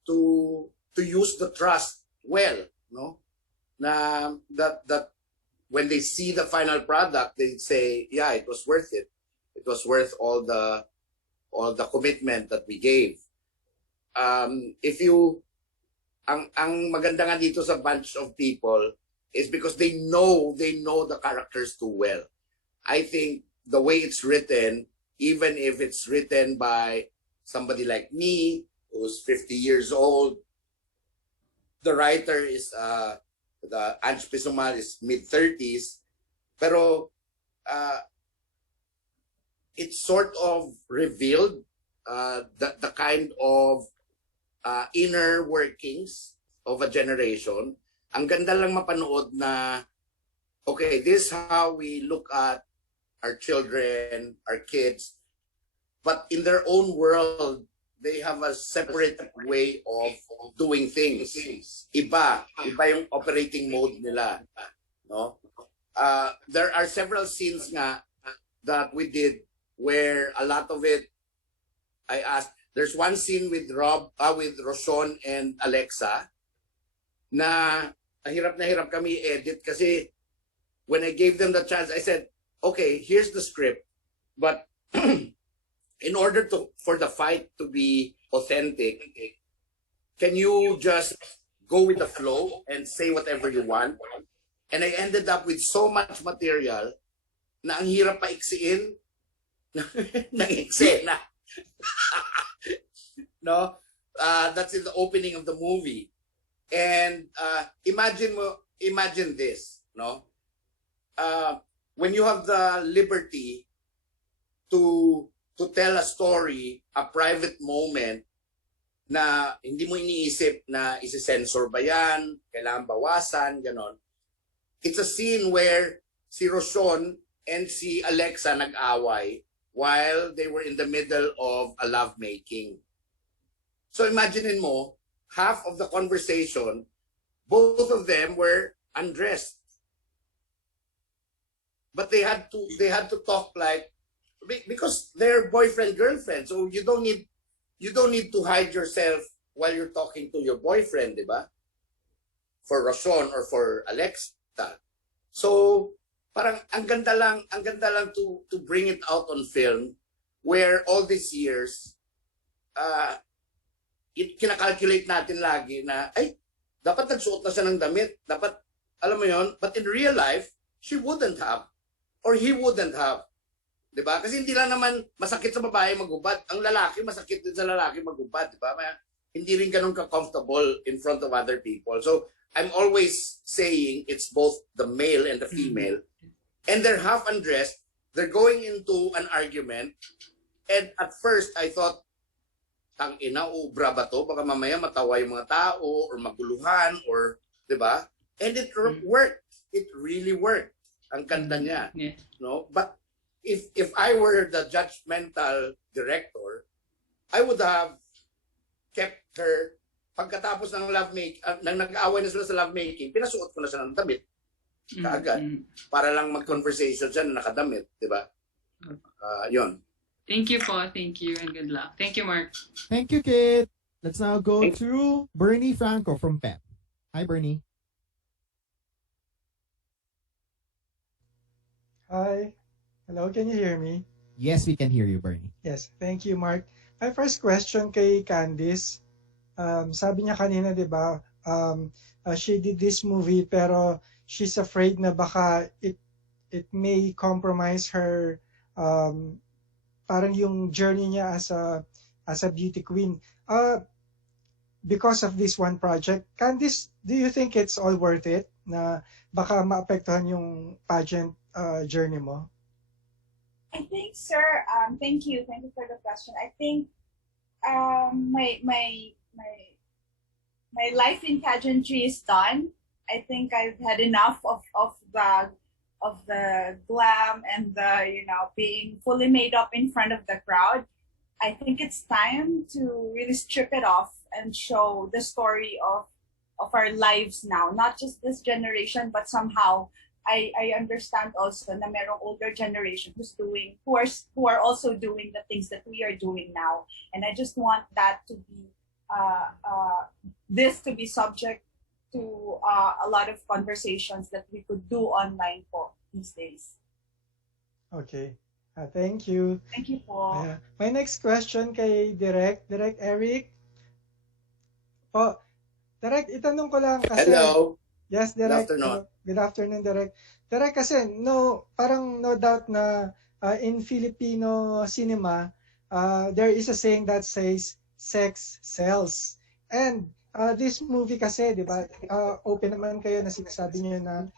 to use the trust well, no? Na that when they see the final product, they say, yeah, it was worth it. It was worth all the commitment that we gave. If you ang maganda nga dito sa bunch of people is because they know the characters too well. I think the way it's written, even if it's written by somebody like me, who's 50 years old, the writer is the Ange Pisumal is mid-30s, pero it sort of revealed the kind of inner workings of a generation. Ang ganda lang mapanood na, okay, this is how we look at our children, our kids, but in their own world, they have a separate way of doing things. Iba yung operating mode nila, no? There are several scenes nga that we did where a lot of it, I asked, there's one scene with Roshon and Alexa na hirap na hirap kami edit kasi when I gave them the chance, I said, okay, here's the script, but in order for the fight to be authentic, can you just go with the flow and say whatever you want? And I ended up with so much material na ang hirap pa iksiin ng eksena. No? That's in the opening of the movie. And imagine this, no? When you have the liberty to tell a story, a private moment na hindi mo iniisip na isi-censor ba yan, kailangan bawasan, ganon. It's a scene where si Roshon and si Alexa nag-away while they were in the middle of a lovemaking. So imaginein mo, half of the conversation, both of them were undressed. But they had to talk like, because they're boyfriend girlfriend, so you don't need to hide yourself while you're talking to your boyfriend, di ba? For Roshon or for Alexa. So parang ang ganda lang to bring it out on film where all these years kinakalculate natin lagi na ay dapat nagsuot na siya ng damit, dapat alam mo yon, but in real life she wouldn't have or he wouldn't have. 'Di ba? Kasi hindi lang naman masakit sa babae magubad, ang lalaki masakit din sa lalaki magubad, 'di ba? Hindi rin ganun ka-comfortable in front of other people. So I'm always saying it's both the male and the female. And they're half undressed, they're going into an argument, and at first I thought, tang ina, ubra ba to? Baka mamaya matawa yung mga tao or maguluhan or, 'di ba? And it worked. It really worked. Ang ganda niya. Yeah. No? But if I were the judgmental director, I would have kept her pagkatapos ng nang nag-aaway na sila sa lovemaking, pinasuot ko na siya ng damit. Kaagad. Para lang mag-conversation siya na nakadamit, 'di ba? Yun. Thank you po. Thank you and good luck. Thank you, Mark. Thank you, Kit. Let's now go to Bernie Franco from PEP. Hi, Bernie. Hi. Hello, can you hear me? Yes, we can hear you, Bernie. Yes, thank you, Mark. My first question kay Candice. Sabi niya kanina, di ba, she did this movie pero she's afraid na baka it may compromise her parang yung journey niya as a beauty queen. Because of this one project, Candice, do you think it's all worth it na baka maapektuhan yung pageant journey mo? I think, sir, thank you for the question. I think my life in pageantry is done. I think I've had enough of the glam and the being fully made up in front of the crowd. I think it's time to really strip it off and show the story of our lives now, not just this generation, but somehow I understand also na merong older generation who are also doing the things that we are doing now, and I just want that to be this to be subject to a lot of conversations that we could do online po these days. Okay. Thank you. Thank you po. My next question kay Direk Eric. Oh, Direk, itanong ko lang kasi... Hello. Yes, Direk. Good afternoon. Good afternoon, Direk. Direk, kasi parang no doubt na in Filipino cinema, there is a saying that says, sex sells. And this movie kasi, di ba, open naman kayo na sinasabi niyo na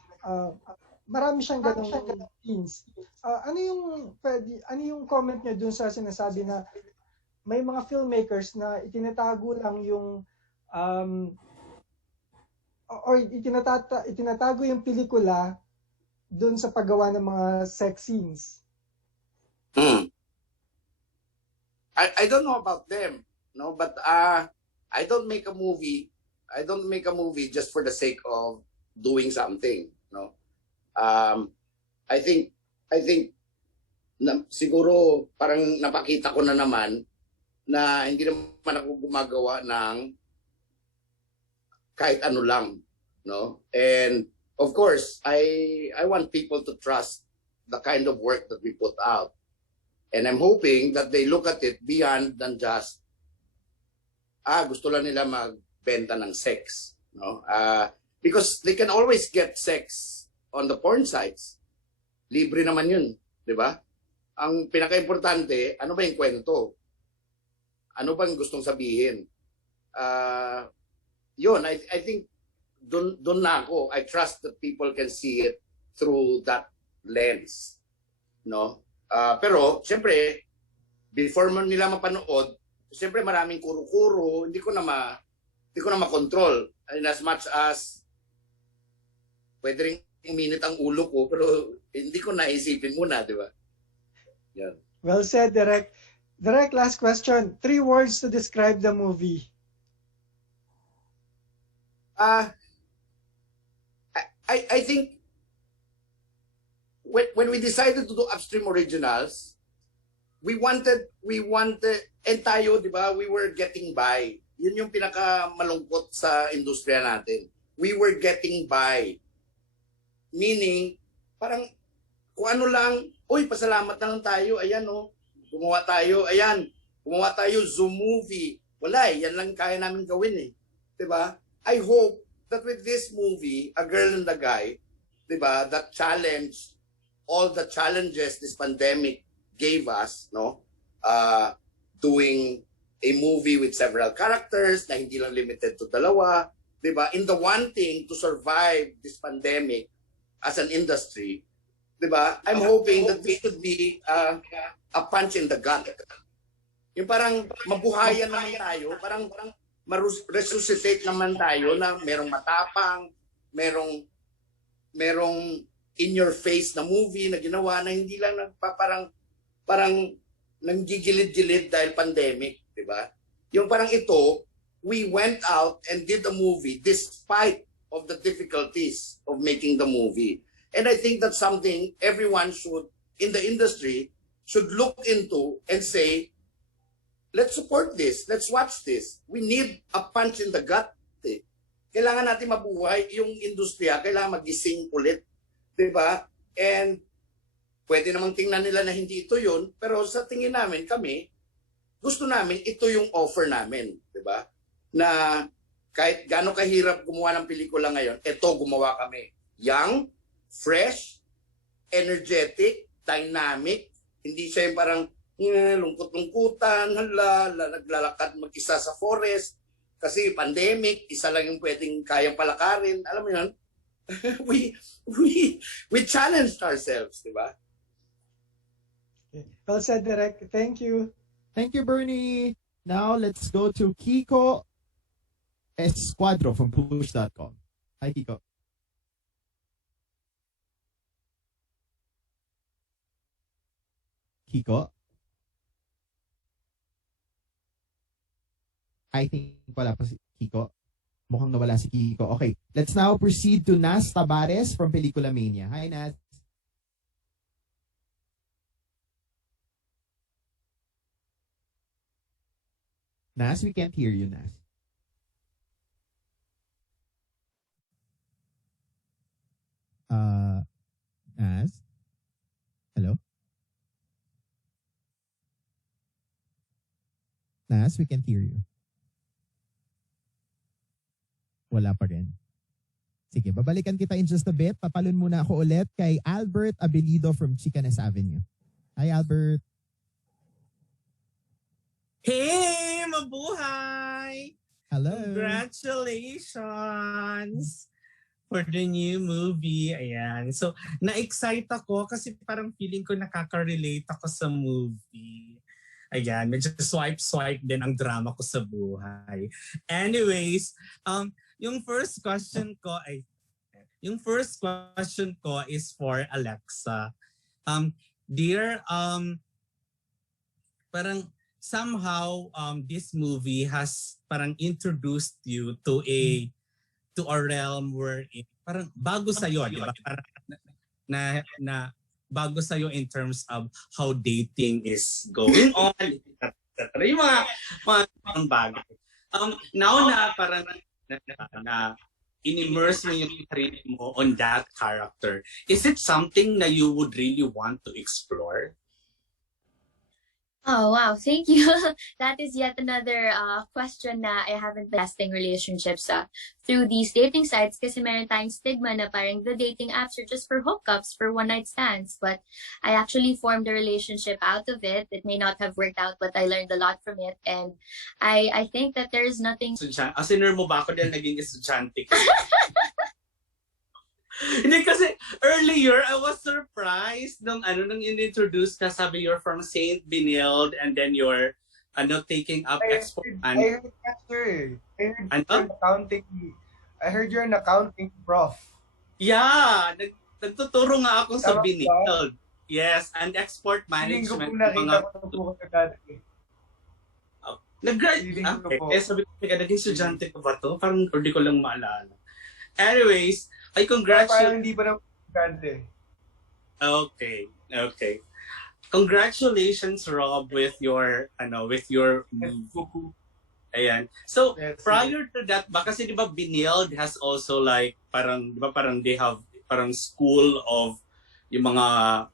marami siyang ganong scenes. Ano yung comment niyo dun sa sinasabi na may mga filmmakers na itinatago lang yung or itinatago yung pelikula dun sa paggawa ng mga sex scenes? I don't know about them, no, but I don't make a movie just for the sake of doing something, no. I think siguro parang napakita ko na naman na hindi naman ako gumagawa ng kahit ano lang, no? And of course, I want people to trust the kind of work that we put out. And I'm hoping that they look at it beyond than just gusto lang nila magbenta ng sex, no? Because they can always get sex on the porn sites. Libre naman yun, di ba? Ang pinaka-importante, ano ba yung kwento? Ano bang gustong sabihin? Yun, I think doon na ako. I trust that people can see it through that lens. No? Pero, siyempre, before man nila mapanood, siyempre maraming kuro-kuro, hindi ko na makontrol. And as much as pwede rin minute ang ulo ko, pero hindi ko naisipin muna, di ba? Yeah. Well said, Direk. Direk, last question. 3 words to describe the movie. I think when we decided to do Upstream Originals, we wanted, and tayo, di ba, we were getting by. Yun yung pinaka-malungkot sa industriya natin. We were getting by. Meaning, parang kung ano lang, uy, pasalamat na lang tayo, ayan gumawa tayo Zoom movie. Wala yan lang kaya namin gawin diba? I hope that with this movie, A Girl and a Guy, diba, that challenge, all the challenges this pandemic gave us, no? Doing a movie with several characters na hindi lang limited to dalawa, diba? In the wanting to survive this pandemic, as an industry, diba? I'm hoping that this could be a punch in the gut. Yung parang mabuhayan naman tayo, parang resuscitate naman tayo na merong matapang, merong in your face na movie na ginawa na hindi lang parang nanggigilid-gilid dahil pandemic, diba? Yung parang ito, we went out and did a movie despite of the difficulties of making the movie. And I think that's something everyone should, in the industry, should look into and say, let's support this, let's watch this. We need a punch in the gut. Kailangan natin mabuhay yung industriya, kailangan magising ulit. Diba? And pwede namang tingnan nila na hindi ito yun, pero sa tingin namin, kami, gusto namin ito yung offer namin. Diba? Na kahit gaano kahirap gumawa ng pelikula ngayon, ito gumawa kami. Young, fresh, energetic, dynamic. Hindi siya yung parang lungkot-lungkutan, naglalakad mag-isa sa forest. Kasi pandemic, isa lang yung pwedeng kayang palakarin. Alam mo yun? we challenged ourselves, di ba? Well said, Direk. Thank you. Thank you, Bernie. Now, let's go to Kiko Escuadro from Push.com. Hi, Kiko. Kiko? I think wala pa si Kiko. Mukhang nawala si Kiko. Okay, let's now proceed to Nas Tabares from Pelikula Mania. Hi, Nas. Nas, we can't hear you, Nas. Nas? Hello? Nas, we can't hear you. Wala pa rin. Sige, babalikan kita in just a bit. Papalun muna ako ulit kay Albert Abelido from Chicanes Avenue. Hi, Albert. Hey, mabuhay! Hello. Congratulations for the new movie. Ayan. So, na-excite ako kasi parang feeling ko nakaka-relate ako sa movie. Ayan, medyo swipe-swipe din ang drama ko sa buhay. Anyways, yung first question ko is for Alexa. Dear, parang somehow this movie has parang introduced you to a realm where parang bago sa iyo, di ba? Parang na bago sa iyo in terms of how dating is going on. Yung mga bagay. Now na parang na in-immerse mo yung sarili mo on that character, is it something na you would really want to explore? Oh, wow. Thank you. That is yet another question na I haven't been lasting relationships through these dating sites kasi meron tayong stigma na parang the dating apps are just for hookups, for one-night stands. But I actually formed a relationship out of it. It may not have worked out, but I learned a lot from it. And I think that there is nothing... Asinur mo ba ako dahil naging estudyante ka? Hindi kasi earlier I was surprised nung in-introduce ka, sabi you're from Saint Benilde and then you're taking up export. I heard that, sir. I heard you're an accounting prof. Yeah, nagtuturo nga ako sa Benilde. Yes, and export management. Nag-graduate. Sabi ko, naging estudyante ko ba to? Parang hindi ko lang maalala. Anyways, I congratulate. Parang hindi pa naman estudyante. Okay. Congratulations, Rob, with your movie. Ayan. So, prior to that, kasi di ba Benilde has also like parang they have parang school of yung mga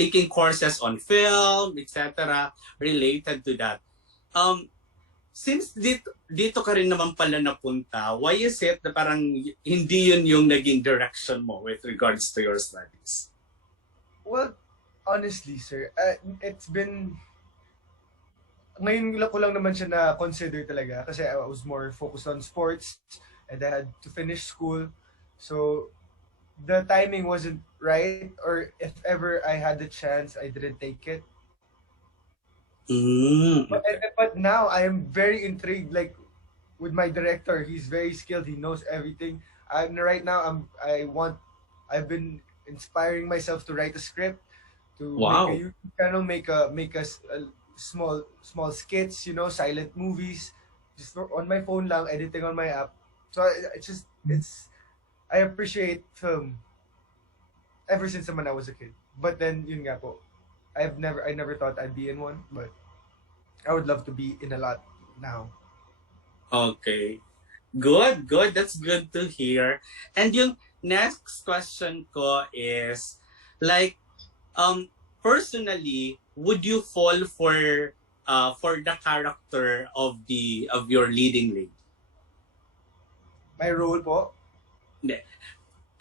taking courses on film, etc. related to that. Since dito ka rin naman pala napunta, why is it na parang hindi yun yung naging direction mo with regards to your studies? Well, honestly, sir, it's been... Ngayon ko lang naman siya na-consider talaga kasi I was more focused on sports and I had to finish school. So, the timing wasn't right, or if ever I had the chance, I didn't take it. But now I am very intrigued, like with my director. He's very skilled. He knows everything. And right now I've been inspiring myself to write a script, to make a YouTube channel, make a small skits, silent movies, just on my phone lang, editing on my app. So I appreciate film ever since I was a kid. But then yun nga po, I never thought I'd be in one, but I would love to be in a lot now. Okay. Good. That's good to hear. And yung next question ko is, like, personally, would you fall for the character of your leading lady? My role po? Hindi.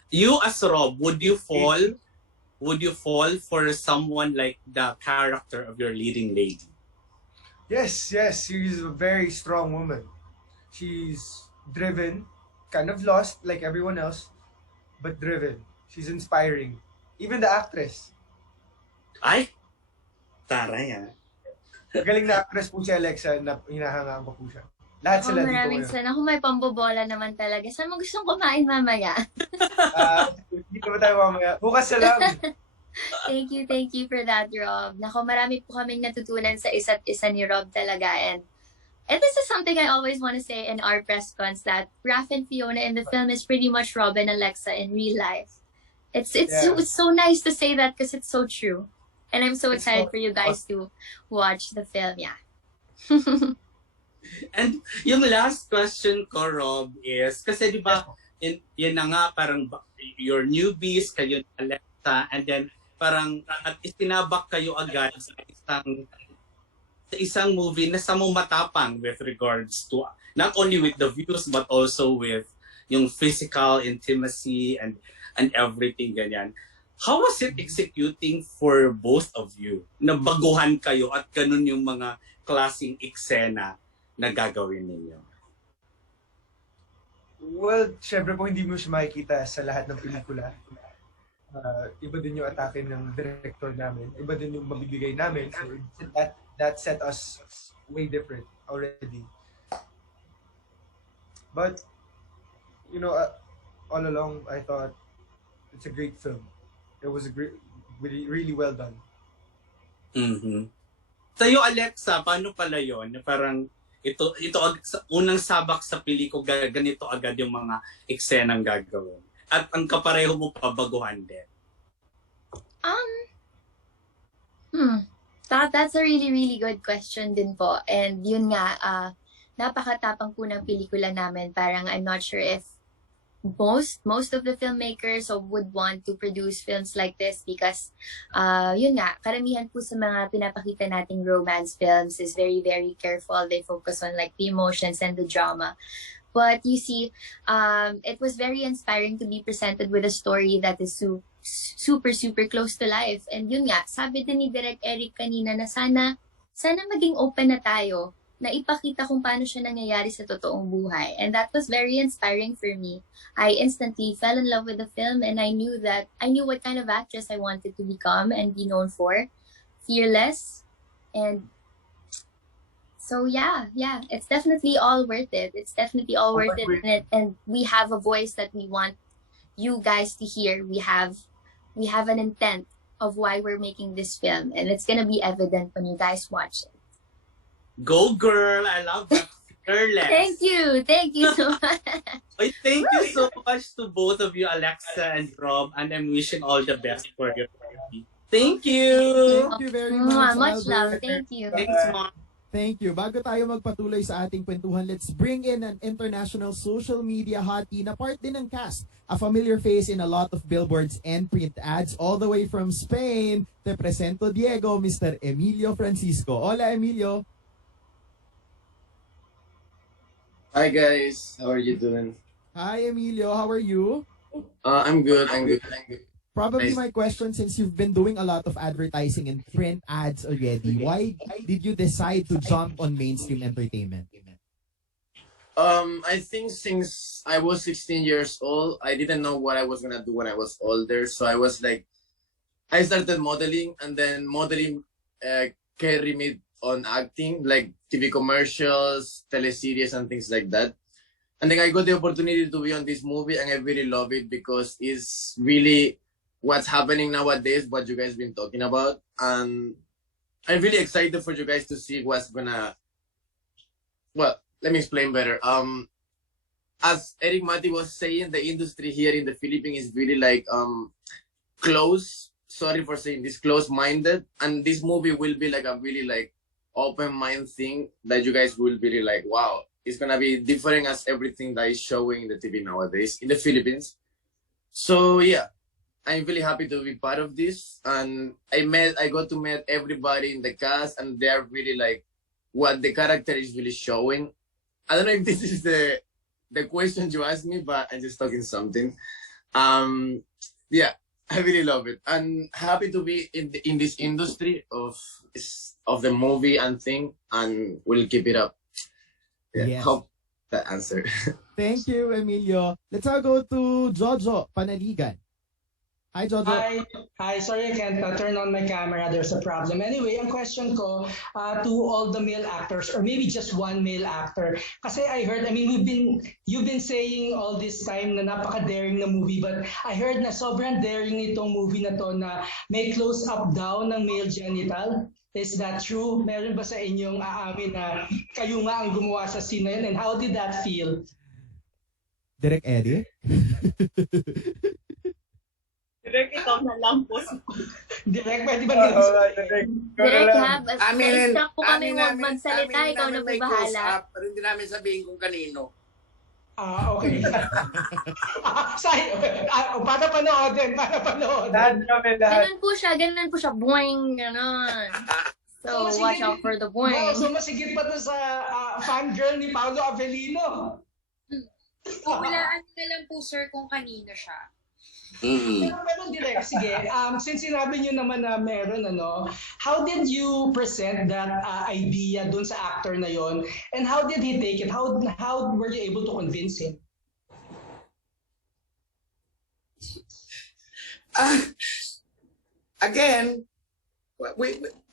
You as Rob, would you fall for someone like the character of your leading lady? Yes, she's a very strong woman. She's driven, kind of lost like everyone else, but driven. She's inspiring. Even the actress. Ay, taray ah. Galing na actress po si Alexa na hinahangaan ko po siya. Lahat sila dito Maraming ngayon. sana. Kung may pambobola naman talaga. Saan mo gustong kumain mamaya? Dito ba tayo mamaya? Bukas na lang. Thank you for that, Rob. Nako, marami po kaming natutunan sa isa't isa ni Rob talaga. And this is something I always want to say in our press cons, that Raf and Fiona in the film is pretty much Rob and Alexa in real life. It's so nice to say that because it's so true. And I'm so excited for you guys to watch the film. Yeah. And yung last question ko, Rob, is, kasi di ba, yun na nga, parang your newbies, kayo ni Alexa, and then parang at itinabak kayo agad sa isang movie na sa matapang with regards to not only with the views but also with yung physical intimacy and everything ganyan. How was it executing for both of you? Nabaguhan kayo at ganun yung mga klaseng eksena na gagawin ninyo? Well, syempre po hindi mo siya makikita sa lahat ng pelikula. Iba din yung atake ng director namin. Iba din yung mabibigay namin. So that set us way different already. But, you know, all along, I thought it's a great film. It was really well done. Mm-hmm. Sa'yo, Alexa, paano pala yun? Parang ito unang sabak sa pelikula, ganito agad yung mga eksenang gagawin. At ang kapareho mo pa baguhan din. That's a really good question din po. And yun nga, napakatapang po ng pelikula namin. Parang I'm not sure if most of the filmmakers would want to produce films like this because yun nga, karamihan po sa mga pinapakita nating romance films is very careful. They focus on like the emotions and the drama. But you see, it was very inspiring to be presented with a story that is super close to life. And yun nga, sabi din ni Direk Erik kanina na sana maging open na tayo na ipakita kung paano siya nangyayari sa totoong buhay. And that was very inspiring for me. I instantly fell in love with the film and I knew what kind of actress I wanted to become and be known for. Fearless. And so yeah, it's definitely all worth it. It's definitely all worth it. And we have a voice that we want you guys to hear. We have an intent of why we're making this film. And it's gonna be evident when you guys watch it. Go girl! I love that. Fearless. Thank you so much. Thank you so much to both of you, Alexa and Rob, and I'm wishing all the best for your movie. Thank you! Thank you very much, Much love. Albert. Thank you. Thanks, Mom. Thank you. Bago tayo magpatuloy sa ating kwentuhan, let's bring in an international social media hottie na part din ng cast. A familiar face in a lot of billboards and print ads all the way from Spain. Te presento Diego, Mr. Emilio Francisco. Hola, Emilio. Hi guys, how are you doing? Hi, Emilio. How are you? I'm good. Probably Nice. my question, since you've been doing a lot of advertising and print ads already, why did you decide to jump on mainstream entertainment? I think since I was 16 years old, I didn't know what I was gonna do when I was older. So I started modeling, and then modeling carried me on acting, like TV commercials, teleseries, and things like that. And then I got the opportunity to be on this movie, and I really love it because it's really what's happening nowadays, what you guys been talking about. And I'm really excited for you guys to see what's gonna. Well, let me explain better. As Erik Matti was saying, the industry here in the Philippines is really like close. Sorry for saying this, close-minded, and this movie will be like a really like open mind thing that you guys will be like, wow, it's gonna be different as everything that is showing in the TV nowadays in the Philippines. So yeah, I'm really happy to be part of this, and I got to meet everybody in the cast, and they are really like what the character is really showing. I don't know if this is the question you asked me, but I'm just talking something. Yeah, I really love it, and happy to be in this industry of the movie and thing, and we'll keep it up. Yeah, Yes. hope that answer. Thank you, Emilio. Let's now go to Jojo Panaligan. Hi, Jojo. Hi, sorry I can't turn on my camera. There's a problem. Anyway, ang question ko to all the male actors or maybe just one male actor. Kasi I heard, I mean, you've been saying all this time na napaka-daring na movie, but I heard na sobrang daring itong movie na to na may close-up down ng male genital. Is that true? Meron ba sa inyong aamin na kayo nga ang gumawa sa scene na yun? And how did that feel? Direk Eddie? Direk, ikaw na lang po. Direk, pwede ba Direk, na-instruct po kami huwag magsalita, ikaw na po bahala. Pero hindi namin sabihin kung kanino. Okay. Para panoodin. Ganun po siya, boing, ganun. So, watch out for the boing. So, masigit pa to sa fangirl ni Paolo Avellino. Hulaan na lang po, sir, kung kanino siya. Pero direct, sige. Since sinabi niyo naman na meron, how did you present that idea dun sa actor na yon? And how did he take it? How were you able to convince him? Again,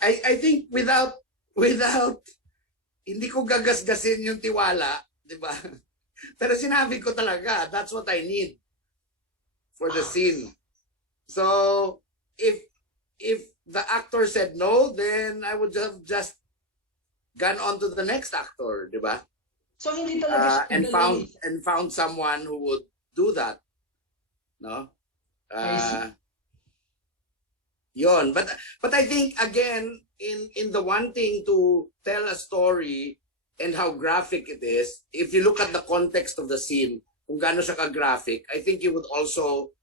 I think without hindi ko gagasgasin yung tiwala, di ba? Pero sinabi ko talaga, that's what I need for the scene. So if the actor said no, then I would have just gone on to the next actor, di ba? So hindi talaga and found someone who would do that. No? Yon. But I think again in the wanting to tell a story and how graphic it is, if you look at the context of the scene, kung gaano siya ka-graphic, I think you would also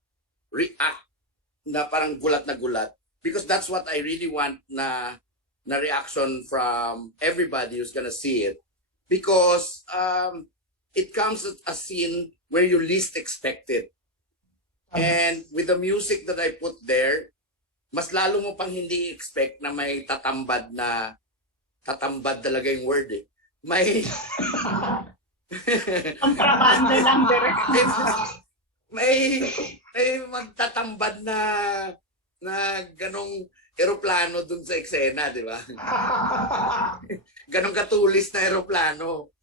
react na parang gulat na gulat. Because that's what I really want na reaction from everybody who's gonna see it. Because it comes at a scene where you least expect it. And with the music that I put there, mas lalo mo pang hindi expect na may tatambad talaga yung word eh. May kontrabando lang direct. may magtatambad na ganong eroplano dun sa eksena, di ba? Ganong katulis na eroplano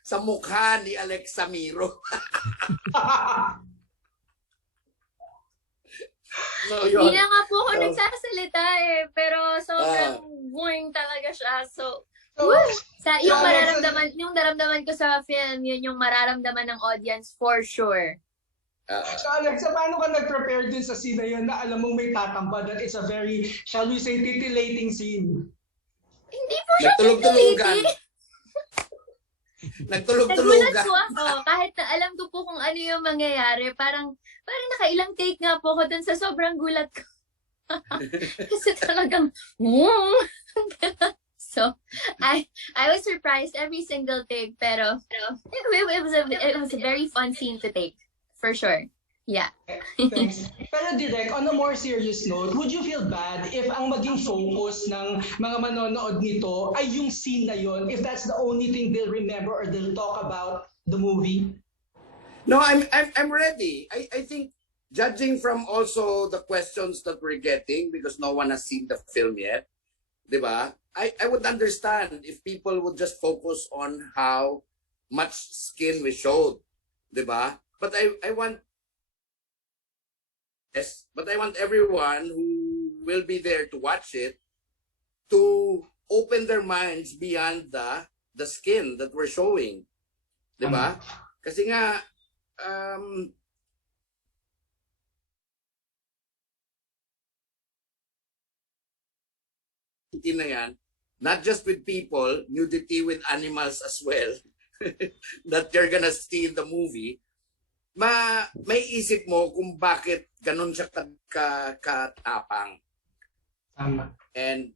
sa mukha ni Alexa Miro. Hindi na nga po ako nagsasalita pero sobrang boing talaga siya. So, yung nararamdaman ko sa film, yun yung mararamdaman ng audience for sure. So Alexa, paano ka nag-prepare din sa scene na yun na alam mong may tatambad that it's a very, shall we say, titillating scene? Hindi po siya titillating. Nagtulog-tulugan. Nagulat po ako. Kahit na alam ko po kung ano yung mangyayari, parang nakailang take nga po ako dun sa sobrang gulat ko. Kasi talagang, So, I was surprised every single take, pero it was a very fun scene to take, for sure. Yeah. Thanks. Pero Direk, on a more serious note, would you feel bad if ang maging focus ng mga manonood nito ay yung scene na yon, if that's the only thing they'll remember or they'll talk about the movie? No, I'm ready. I think judging from also the questions that we're getting, because no one has seen the film yet, di ba? I would understand if people would just focus on how much skin we showed, di ba? But I want everyone who will be there to watch it to open their minds beyond the skin that we're showing, di ba? Kasi nga na yan, not just with people, nudity with animals as well, that you're gonna see in the movie, may isip mo kung bakit ganun siya katapang. Tama. And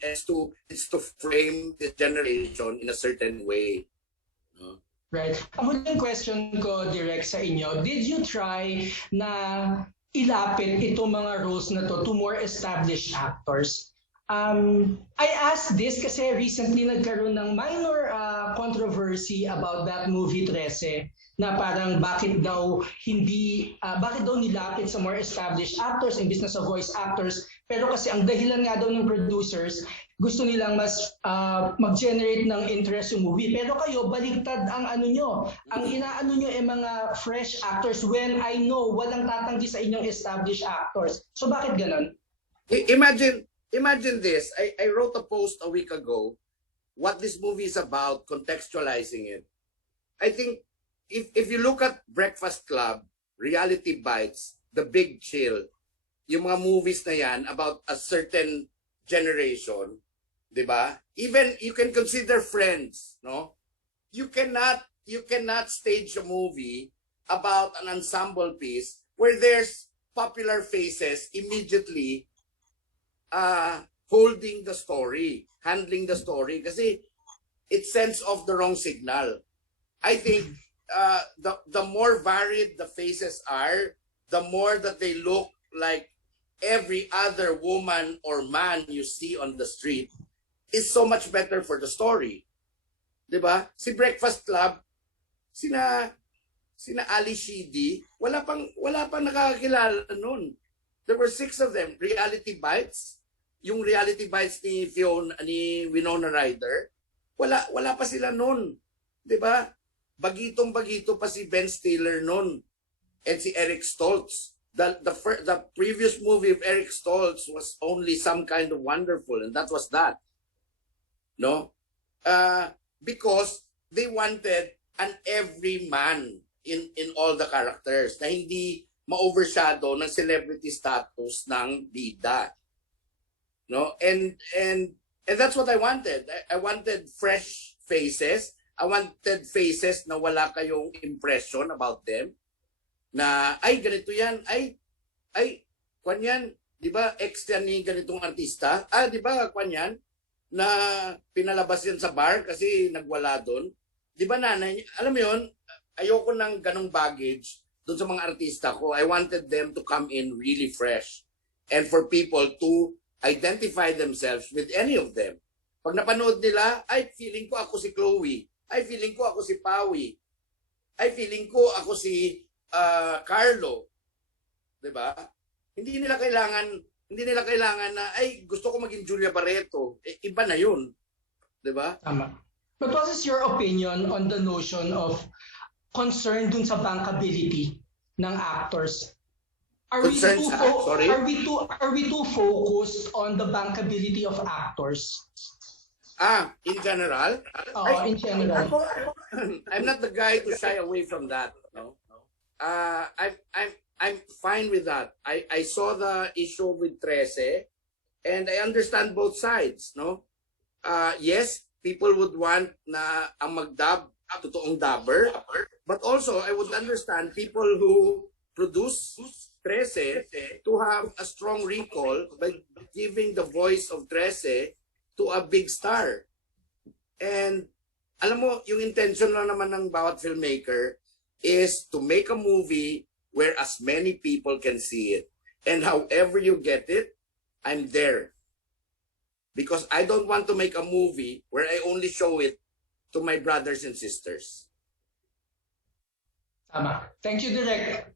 it's to frame this generation in a certain way. Right. Ang huling question ko, Direk, sa inyo, did you try na ilapit itong mga roles na to more established actors? I asked this kasi recently nagkaroon ng minor controversy about that movie 13 na parang bakit daw nilapit sa more established actors in business of voice actors, pero kasi ang dahilan nga daw ng producers gusto nilang mas mag-generate ng interest yung movie. Pero kayo, baligtad ang ano nyo. Ang inaano nyo ay mga fresh actors when I know walang tatanggi sa inyong established actors. So bakit ganon? Imagine this. I wrote a post a week ago what this movie is about, contextualizing it. I think if you look at Breakfast Club, Reality Bites, The Big Chill, yung mga movies na yan about a certain generation, di ba? Even you can consider Friends, no? You cannot stage a movie about an ensemble piece where there's popular faces immediately holding the story, handling the story, kasi it sends off the wrong signal. I think the more varied the faces are, the more that they look like every other woman or man you see on the street, is so much better for the story. Diba? Si Breakfast Club, sina Ali Sheedy, wala pang nakakakilala nun. There were 6 of them. Reality Bites, yung Reality Bites ni Winona Ryder, wala pa sila nun. Diba? Bagitong-bagito pa si Ben Stiller nun. And si Eric Stoltz. The previous movie of Eric Stoltz was only Some Kind of Wonderful, and that was that. No? Because they wanted an everyman in all the characters na hindi ma-overshadow ng celebrity status ng bida. No? And that's what I wanted. I wanted fresh faces. I wanted faces na wala kayong impression about them. Na, ay, ganito yan. Ay, kwan yan. Di ba, ex yan ni ganitong artista? Di ba, kwan yan? Na pinalabas yan sa bar kasi nagwala doon. Di ba, nanay? Alam mo yun, ayoko ng ganong baggage doon sa mga artista ko. I wanted them to come in really fresh. And for people to identify themselves with any of them. Pag napanood nila, ay, feeling ko ako si Chloe. Ay, feeling ko ako si Paui. Ay, feeling ko ako si Carlo. 'Di ba? Hindi nila kailangan na ay gusto ko maging Julia Barreto. Iba na 'yun. 'Di ba? Tama. But what is your opinion on the notion of concern dun sa bankability ng actors? Are we too focused on the bankability of actors? In general? In general. I'm not the guy to shy away from that. No? I'm fine with that. I saw the issue with 13 and I understand both sides. No? Yes, people would want na ang mag-dub, totoong dubber. But also, I would understand people who produce 13 to have a strong recall by giving the voice of 13 to a big star. And alam mo, yung intention lang naman ng bawat filmmaker is to make a movie where as many people can see it. And however you get it, I'm there. Because I don't want to make a movie where I only show it to my brothers and sisters. Tama. Thank you, Direk.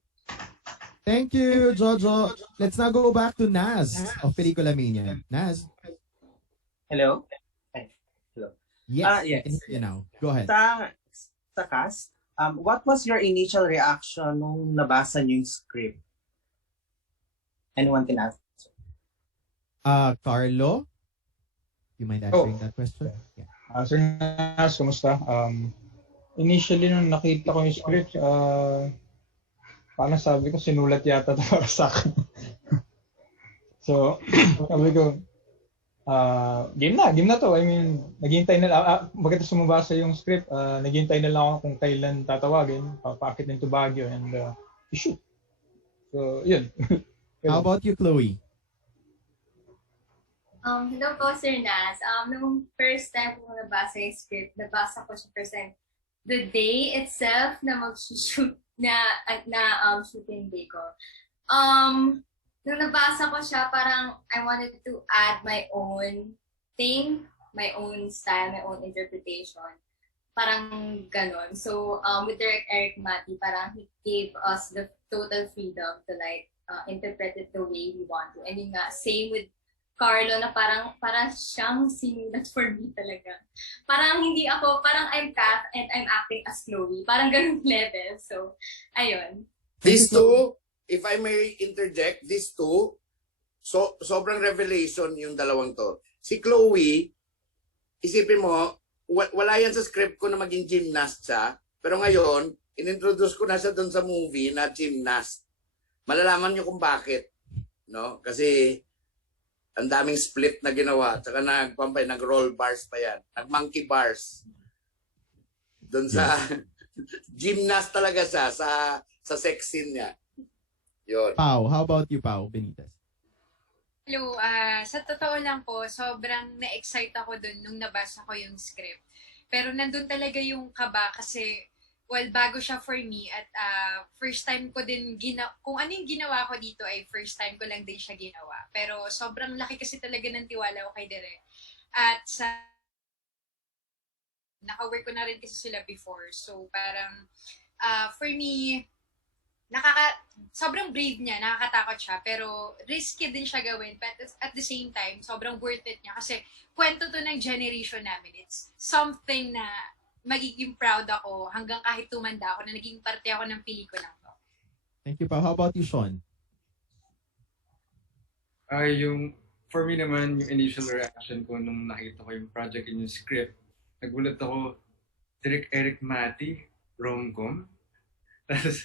Thank you, Jojo. Let's now go back to Naz of Pelikula Mania. Naz. Hello? Hello. Yes, yes. I can hear you now. Go ahead. Sa cast, what was your initial reaction nung nabasa niyo yung script? Anyone can answer. Carlo? You mind answering that question? Yeah. Sir Nas, kumusta? Initially, nung nakita ko yung script, parang sabi ko, sinulat yata ito para sa akin. So, sabi ko, game na to. I mean, naghihintay na lang, magkita sumabasa yung script, naghihintay na lang ako kung kailan tatawagin, papakit ng Baguio and shoot. So, yun. How about you, Chloe? Hello po, Sir Nas. Nung first time ko nabasa yung script, nabasa ko siya first time the day itself na mag-shoot na shooting day ko. nung nabasa ko siya, parang I wanted to add my own thing, my own style, my own interpretation. Parang ganon. So, with Erik Matti, parang he gave us the total freedom to like interpret it the way we want to. And yun nga, same with Carlo na parang siyang sinulat for me talaga. Parang hindi ako, parang I'm Kath and I'm acting as Chloe. Parang ganun level. So, ayun. These two, if I may interject, these two, sobrang revelation yung dalawang to. Si Chloe, isipin mo, wala yan sa script ko na maging gymnast siya, pero ngayon, inintroduce ko na siya doon sa movie na gymnast. Malalaman niyo kung bakit. No? Kasi, ang daming split na ginawa, tsaka nag-roll bars pa yan. Nag-monkey bars. Doon sa gymnast talaga siya, sa sex scene niya. Yun. Pau, how about you, Pau Benitez? Hello, sa totoo lang po, sobrang na-excite ako dun nung nabasa ko yung script. Pero nandun talaga yung kaba kasi, well, bago siya for me at first time ko din, kung ano yung ginawa ko dito ay first time ko lang din siya ginawa. Pero sobrang laki kasi talaga ng tiwala ko kay Direk. At naka-work ko na rin kasi sila before. So parang, for me, sobrang brave niya, nakakatakot siya, pero risky din siya gawin. But at the same time, sobrang worth it niya kasi kwento to ng generation namin. It's something na magiging proud ako hanggang kahit tumanda ako na naging parte ako ng pelikulang to. Thank you, Pau. How about you, Shaun? For me naman, yung initial reaction ko nung nakita ko yung project and yung script, nagulat ako, Direk Erik Matti, rom-com. Tapos,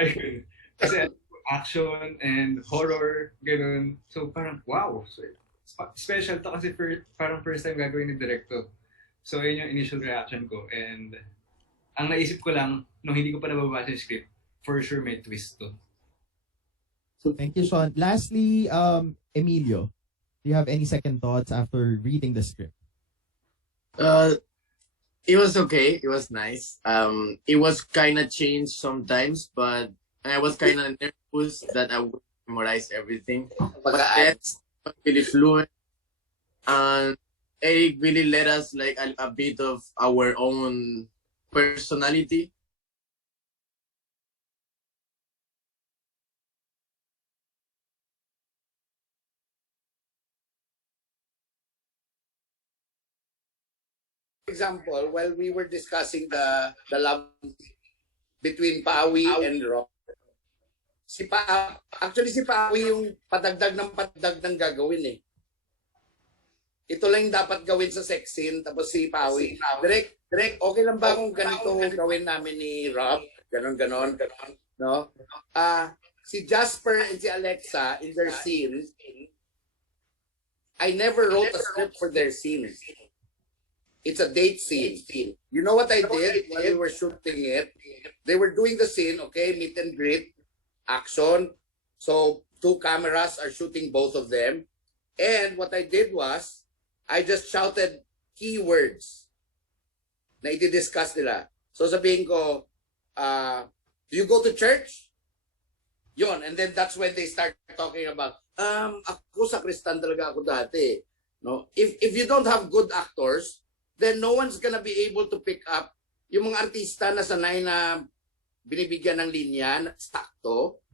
ayun, kasi action and horror, ganun. So parang, wow. So, special to kasi parang first time gagawin ni director. So yun yung initial reaction ko. And ang naisip ko lang, nung hindi ko pa nababasa yung script, for sure may twist to. So thank you, Shaun. Lastly, Emilio, do you have any second thoughts after reading the script? It was okay. It was nice. It was kind of changed sometimes, but I was kind of nervous that I would memorize everything. But that's really fluent, and Eric really let us like a bit of our own personality. Example, while we were discussing the love between Pawi and Rock, actually si Pawi yung padagdag ng gagawin eh. Ito lang yung dapat gawin sa sex scene, tapos si Pawi, Direk, okay lang ba kung ganito gawin namin ni Rob? Ganon, no? Si Jasper and si Alexa in their scene, I never wrote a script for their scenes. It's a date scene. You know what I did while we were shooting it? They were doing the scene, okay, meet and greet, action. So 2 cameras are shooting both of them. And what I did was, I just shouted keywords na i-discuss nila. So sabihin ko, do you go to church? Yun. And then that's when they start talking about, ako sa Kristan talaga ako dati. No? If you don't have good actors, then no one's gonna be able to pick up yung mga artista na sanay na binibigyan ng linya, sakto.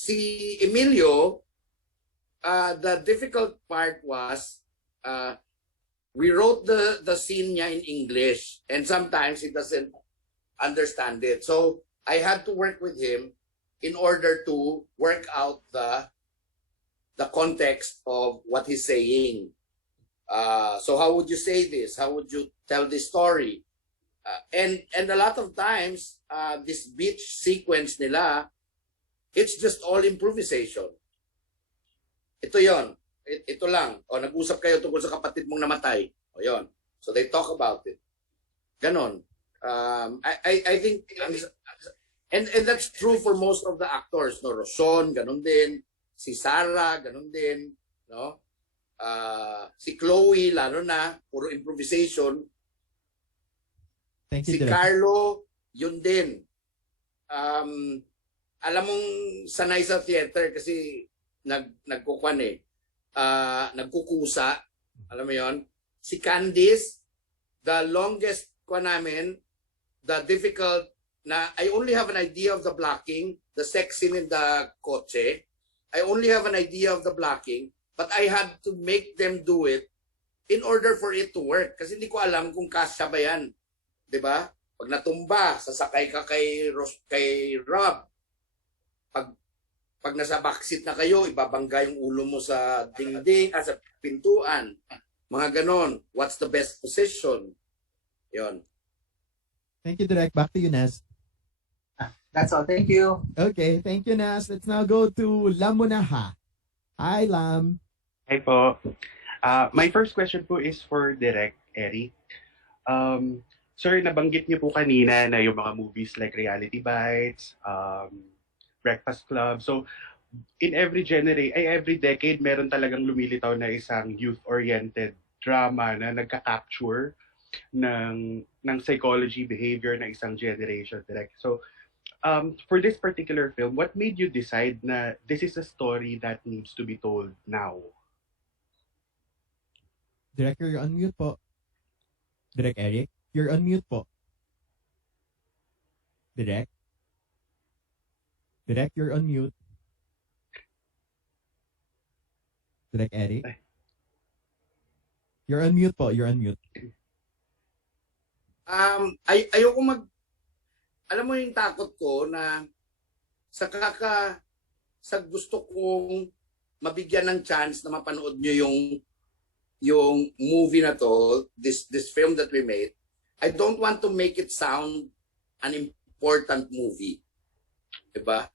Si Emilio, the difficult part was we wrote the scene niya in English and sometimes he doesn't understand it. So I had to work with him in order to work out the context of what he's saying. So how would you say this? How would you tell this story? And a lot of times, this beach sequence nila, it's just all improvisation. Ito yon. Ito lang. O, nag-usap kayo tungkol sa kapatid mong namatay. O, yon. So, they talk about it. Ganon. I think And that's true for most of the actors, no? Rosson, ganun din. Si Sarah, ganun din, no? Si Chloe, lalo na, puro improvisation. Thank you, Si Direk. Carlo, yun din. Alam mong sanay sa theater kasi nagkukuan nagkukusa. Alam mo yon? Si Candice, the longest kwa namin, the difficult na I only have an idea of the blocking, the sex scene in the kotse. I only have an idea of the blocking, but I had to make them do it in order for it to work. Kasi hindi ko alam kung kasya ba yan. 'Di ba? Pag natumba, sasakay ka kay Rob. Pag nasa backseat na kayo, ibabangga yung ulo mo sa dingding, sa pintuan. Mga ganon. What's the best position? Yon. Thank you, Direk. Back to you, Nas. That's all. Thank you. Okay, thank you, Nas. Let's now go to Lamunaha. Hi, Lam. Hi po. My first question po is for Direk Erik. Sir, nabanggit niyo po kanina na yung mga movies like Reality Bites, Breakfast Club. So, in every decade, meron talagang lumilitaw na isang youth-oriented drama na nagka-capture ng psychology, behavior ng isang generation. Direct. So, for this particular film, what made you decide na this is a story that needs to be told now? Director, you're on mute po. Direk Erik, you're on mute po. Direk? Direk, you're on mute. Direk Erik? You're on mute po, you're on mute. Ayoko alam mo yung takot ko na sa gusto kong mabigyan ng chance na mapanood nyo yung movie na to, this film that we made, I don't want to make it sound an important movie. Diba?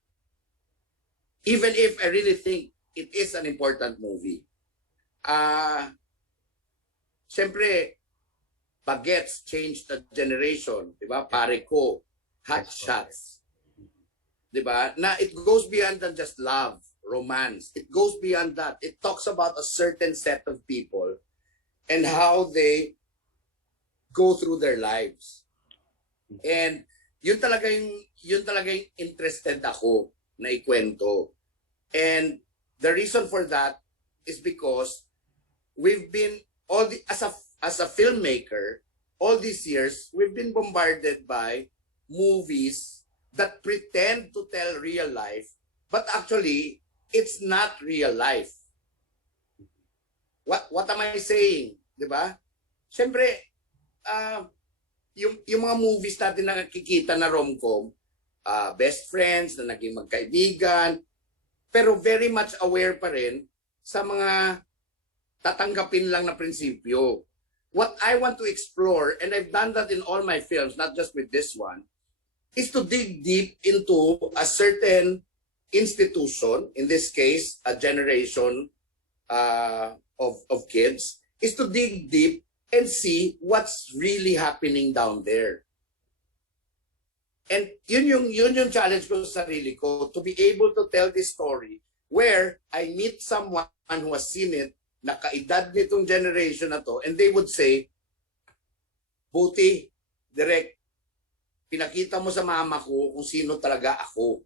Even if I really think it is an important movie. Siyempre, Bagets changed the generation. Diba? Pare ko, Hot Shots. Diba? Na it goes beyond than just love, romance. It goes beyond that. It talks about a certain set of people and how they go through their lives. And yun talaga yung interested ako na ikwento. And the reason for that is because we've been as a filmmaker, all these years we've been bombarded by movies that pretend to tell real life, but actually it's not real life. What am I saying? 'Di ba? Siyempre, yung mga movies natin na nakikita na rom-com, best friends na naging magkaibigan, pero very much aware pa rin sa mga tatanggapin lang na prinsipyo. What I want to explore, and I've done that in all my films, not just with this one, is to dig deep into a certain institution, in this case, a generation of kids, is to dig deep and see what's really happening down there. And yun yung challenge ko sa sarili ko, to be able to tell this story where I meet someone who has seen it, na kaedad nitong generation na to, and they would say, buti, Direk, pinakita mo sa mama ko kung sino talaga ako.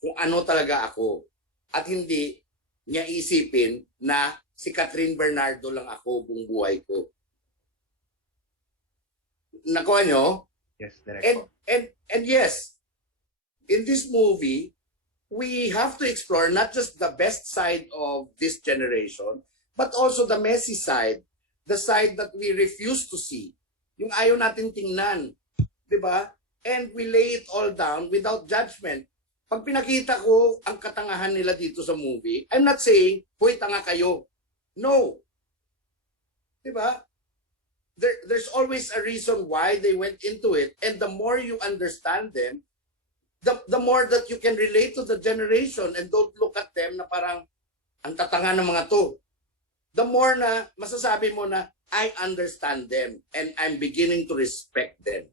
Kung ano talaga ako. At hindi niya isipin na si Catherine Bernardo lang ako buong buhay ko. Nakuha nyo? Yes, Direk. And yes, in this movie, we have to explore not just the best side of this generation, but also the messy side, the side that we refuse to see, yung ayaw natin tingnan, di ba? And we lay it all down without judgment. Pag pinakita ko ang katangahan nila dito sa movie, I'm not saying, hoy, tanga kayo. No. Di ba? There's always a reason why they went into it, and the more you understand them, the more that you can relate to the generation and don't look at them na parang ang tatanga ng mga to. The more na masasabi mo na I understand them and I'm beginning to respect them.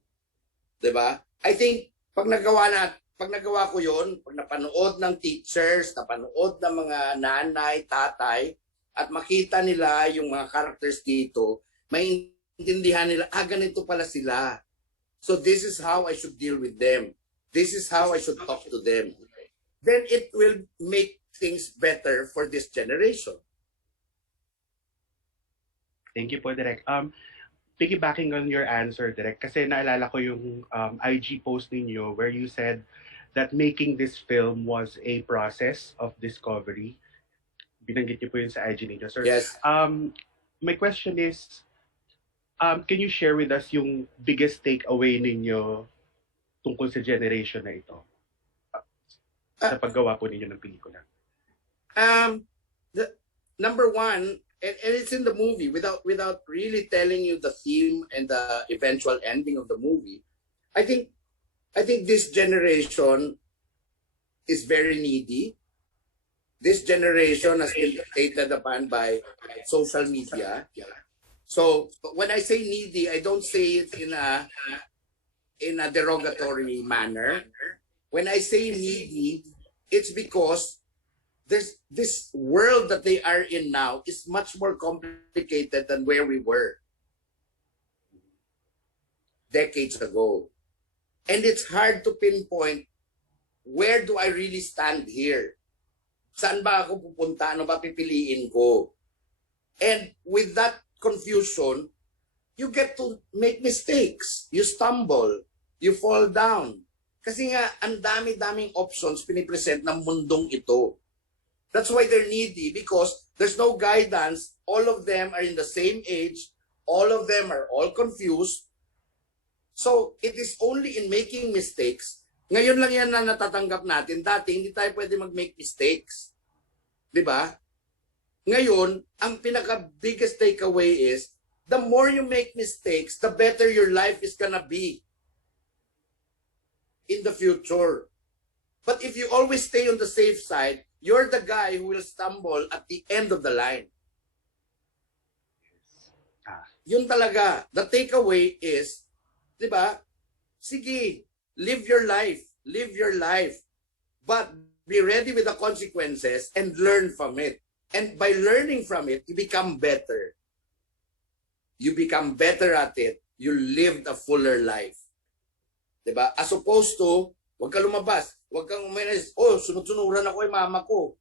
'Di ba? I think pag nagawa ko yun, pag napanood ng teachers, napanood ng mga nanay, tatay, at makita nila yung mga characters dito, may intindihan nila, ganito pala sila. So this is how I should deal with them. This is how I should talk to them. Then it will make things better for this generation. Thank you po, Direk. Piggybacking on your answer, Direk, kasi naalala ko yung IG post ninyo where you said that making this film was a process of discovery. Binanggit niyo po yun sa IG ninyo, sir. Yes. My question is, can you share with us yung biggest takeaway ninyo tungkol sa generation na ito? Sa paggawa po ninyo ng pelikula. Number one, and it's in the movie without really telling you the theme and the eventual ending of the movie. I think this generation is very needy. This generation has been dictated upon by social media. So when I say needy, I don't say it in a derogatory manner. When I say needy, it's because there's this world that they are in now is much more complicated than where we were decades ago. And it's hard to pinpoint, where do I really stand here? Saan ba ako pupunta? Ano ba pipiliin ko? And with that confusion, you get to make mistakes. You stumble. You fall down. Kasi nga, ang dami-daming options pinipresent ng mundong ito. That's why they're needy, because there's no guidance. All of them are in the same age. All of them are all confused. So, it is only in making mistakes. Ngayon lang yan na natatanggap natin. Dati, hindi tayo pwede mag-make mistakes. Diba? Ngayon, ang pinaka-biggest takeaway is, the more you make mistakes, the better your life is gonna be in the future. But if you always stay on the safe side, you're the guy who will stumble at the end of the line. Yun talaga. The takeaway is, di ba? Sige, live your life. Live your life. But be ready with the consequences and learn from it. And by learning from it, you become better. You become better at it. You lived a fuller life. Di ba? As opposed to, huwag ka lumabas. Huwag kang uminis. Oh, sunod-sunuran ako yung mama ko.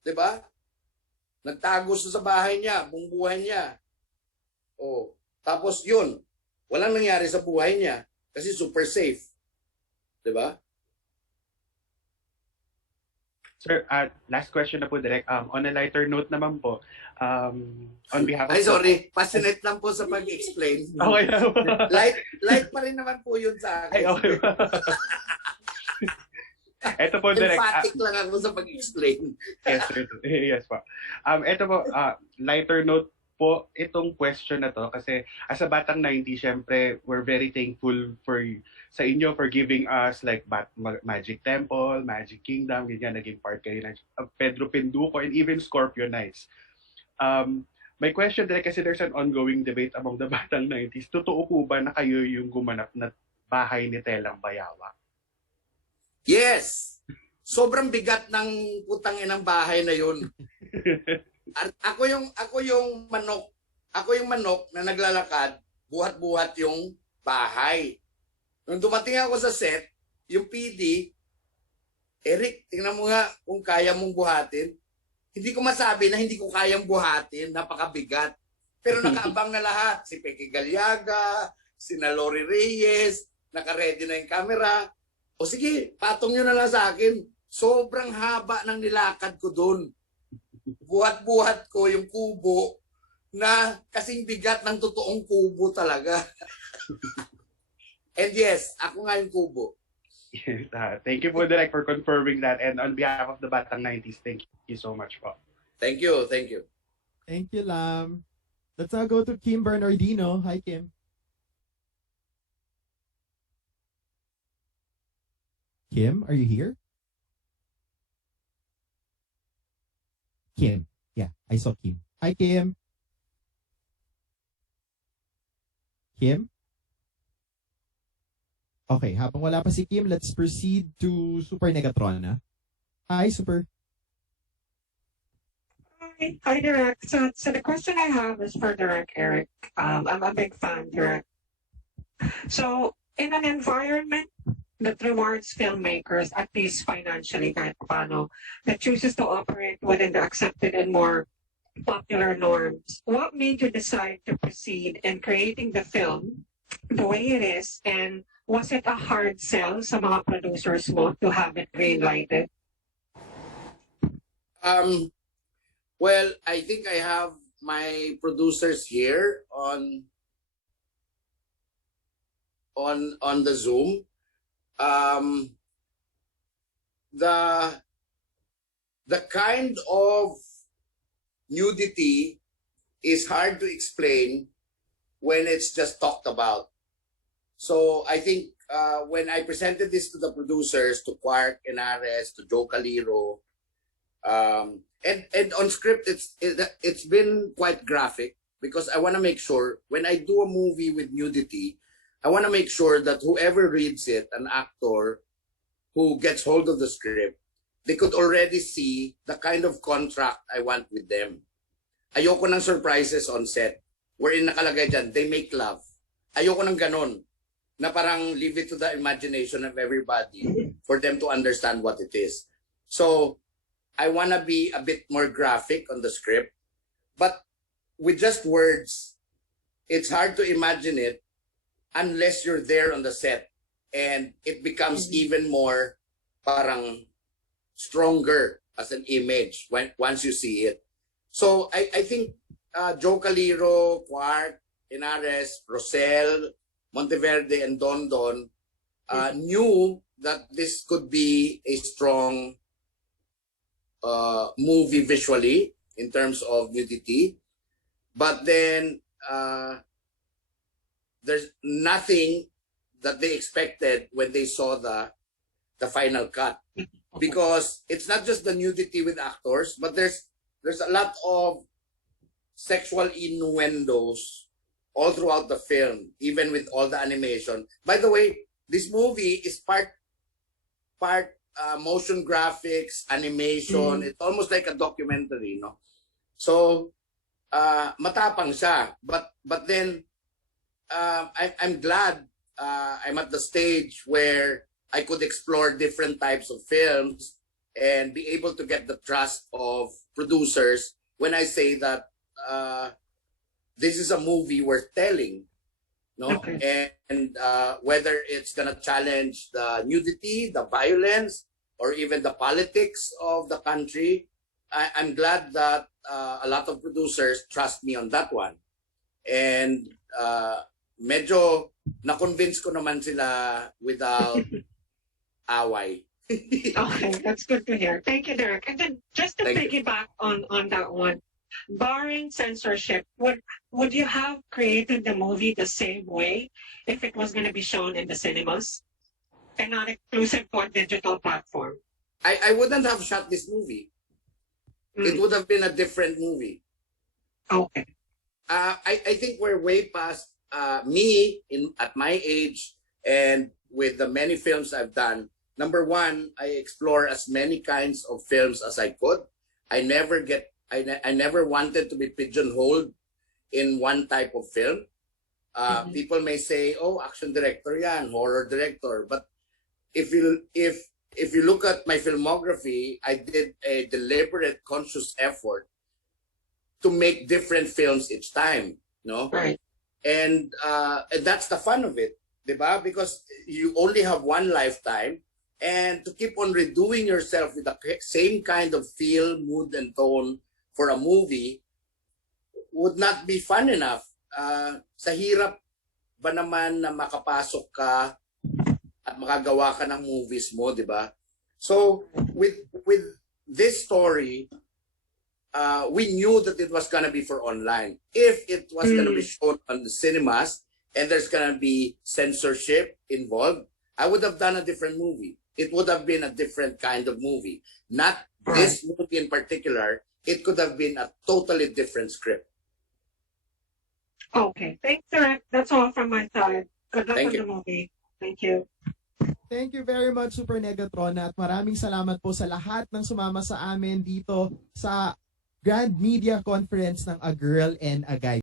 Diba? Nagtago sa bahay niya, buong buhay niya. Oh, tapos yun, walang nangyari sa buhay niya kasi super safe. Diba? Sir, last question na po, Direk. On a lighter note naman po, on behalf of... Ay, sorry. Passionate lang po sa pag-explain. Okay. light pa rin naman po yun sa akin. Ay, okay. Ito po, Direk. Emphatic lang ako sa pag-explain. Yes, sir. Yes po. Ito po, lighter note po, itong question na to, kasi as a batang 90, syempre, we're very thankful sa inyo for giving us like Magic Temple, Magic Kingdom, ganyan, naging part kayo ng Pedro Pinduco, and even Scorpio Nights. My question, Direk, kasi there's an ongoing debate among the batang 90s. Totoo po ba na kayo yung gumanap na bahay ni Telang Bayawa? Yes. Sobrang bigat ng putang inang bahay na yun. Ako yung manok na naglalakad, buhat-buhat yung bahay. Nung dumating ako sa set, yung PD, Erik, tingnan mo nga kung kaya mong buhatin. Hindi ko masabi na hindi ko kayang buhatin, napakabigat. Pero nakaabang na lahat. Si Peke Galiaga, si Nalori Reyes, naka-ready na yung camera. O sige, patong nyo na lang sa akin. Sobrang haba ng nilakad ko doon. Buhat-buhat ko yung kubo na kasing bigat ng totoong kubo talaga. And yes, ako nga yung kubo. Yes, thank you po, Direk, for confirming that. And on behalf of the Batang 90s, thank you so much po. Thank you, thank you. Thank you, Lam. Let's now go to Kim Bernardino. Hi, Kim. Kim, are you here? Kim. Yeah, I saw Kim. Hi, Kim. Kim? Okay, habang wala pa si Kim, let's proceed to Super Negatron. Hi, Super. Hi, Derek. So the question I have is for Derek, Eric. I'm a big fan, Derek. So in an environment that rewards filmmakers, at least financially, kahit paano, that chooses to operate within the accepted and more popular norms, what made you decide to proceed in creating the film the way it is, and was it a hard sell sa mga producers mo to have it greenlighted? Well, I think I have my producers here on the Zoom. The kind of nudity is hard to explain when it's just talked about. So I think when I presented this to the producers, to Quark Henares, to Joe Caliro, and on script, it's been quite graphic because I want to make sure when I do a movie with nudity, I want to make sure that whoever reads it, an actor who gets hold of the script, they could already see the kind of contract I want with them. Ayoko ng surprises on set wherein nakalagay dyan, they make love. Ayoko ng ganon na parang leave it to the imagination of everybody for them to understand what it is. So I want to be a bit more graphic on the script, but with just words, it's hard to imagine it unless you're there on the set, and it becomes even more parang stronger as an image once you see it. So I think Joe Caliro, Quark, Henares, Rosel, Monteverde, and Don knew that this could be a strong movie visually in terms of nudity, but then there's nothing that they expected when they saw the final cut, because it's not just the nudity with actors, but there's a lot of sexual innuendos all throughout the film, even with all the animation. By the way, this movie is part motion graphics, animation. It's almost like a documentary, no? So matapang siya, but then I'm glad I'm at the stage where I could explore different types of films and be able to get the trust of producers when I say that this is a movie worth telling, no? Okay. And whether it's gonna challenge the nudity, the violence, or even the politics of the country, I'm glad that a lot of producers trust me on that one. And medyo na-convince ko naman sila without away. Okay, that's good to hear. Thank you, Derek. And then just to piggyback on that one, barring censorship, would you have created the movie the same way if it was going to be shown in the cinemas and not exclusive to a digital platform? I wouldn't have shot this movie. It would have been a different movie. Okay. I think we're way past me at my age, and with the many films I've done. Number one, I explore as many kinds of films as I could. I never wanted to be pigeonholed in one type of film. People may say, "Oh, action director yan, horror director." But if you look at my filmography, I did a deliberate, conscious effort to make different films each time, no? Right. And that's the fun of it, diba? Because you only have one lifetime, and to keep on redoing yourself with the same kind of feel, mood, and tone for a movie would not be fun enough. Sa hirap ba naman na makapasok ka at makagawa ka ng movies mo, di ba? So with this story, we knew that it was gonna be for online. If it was gonna be shown on the cinemas and there's gonna be censorship involved, I would have done a different movie. It would have been a different kind of movie. Not this movie in particular. It could have been a totally different script. Okay, thanks, Derek. That's all from my side. Good luck on the movie. Thank you. Thank you very much, Super Negatron, at maraming salamat po sa lahat ng sumama sa amin dito sa Grand Media Conference ng A Girl and a Guy.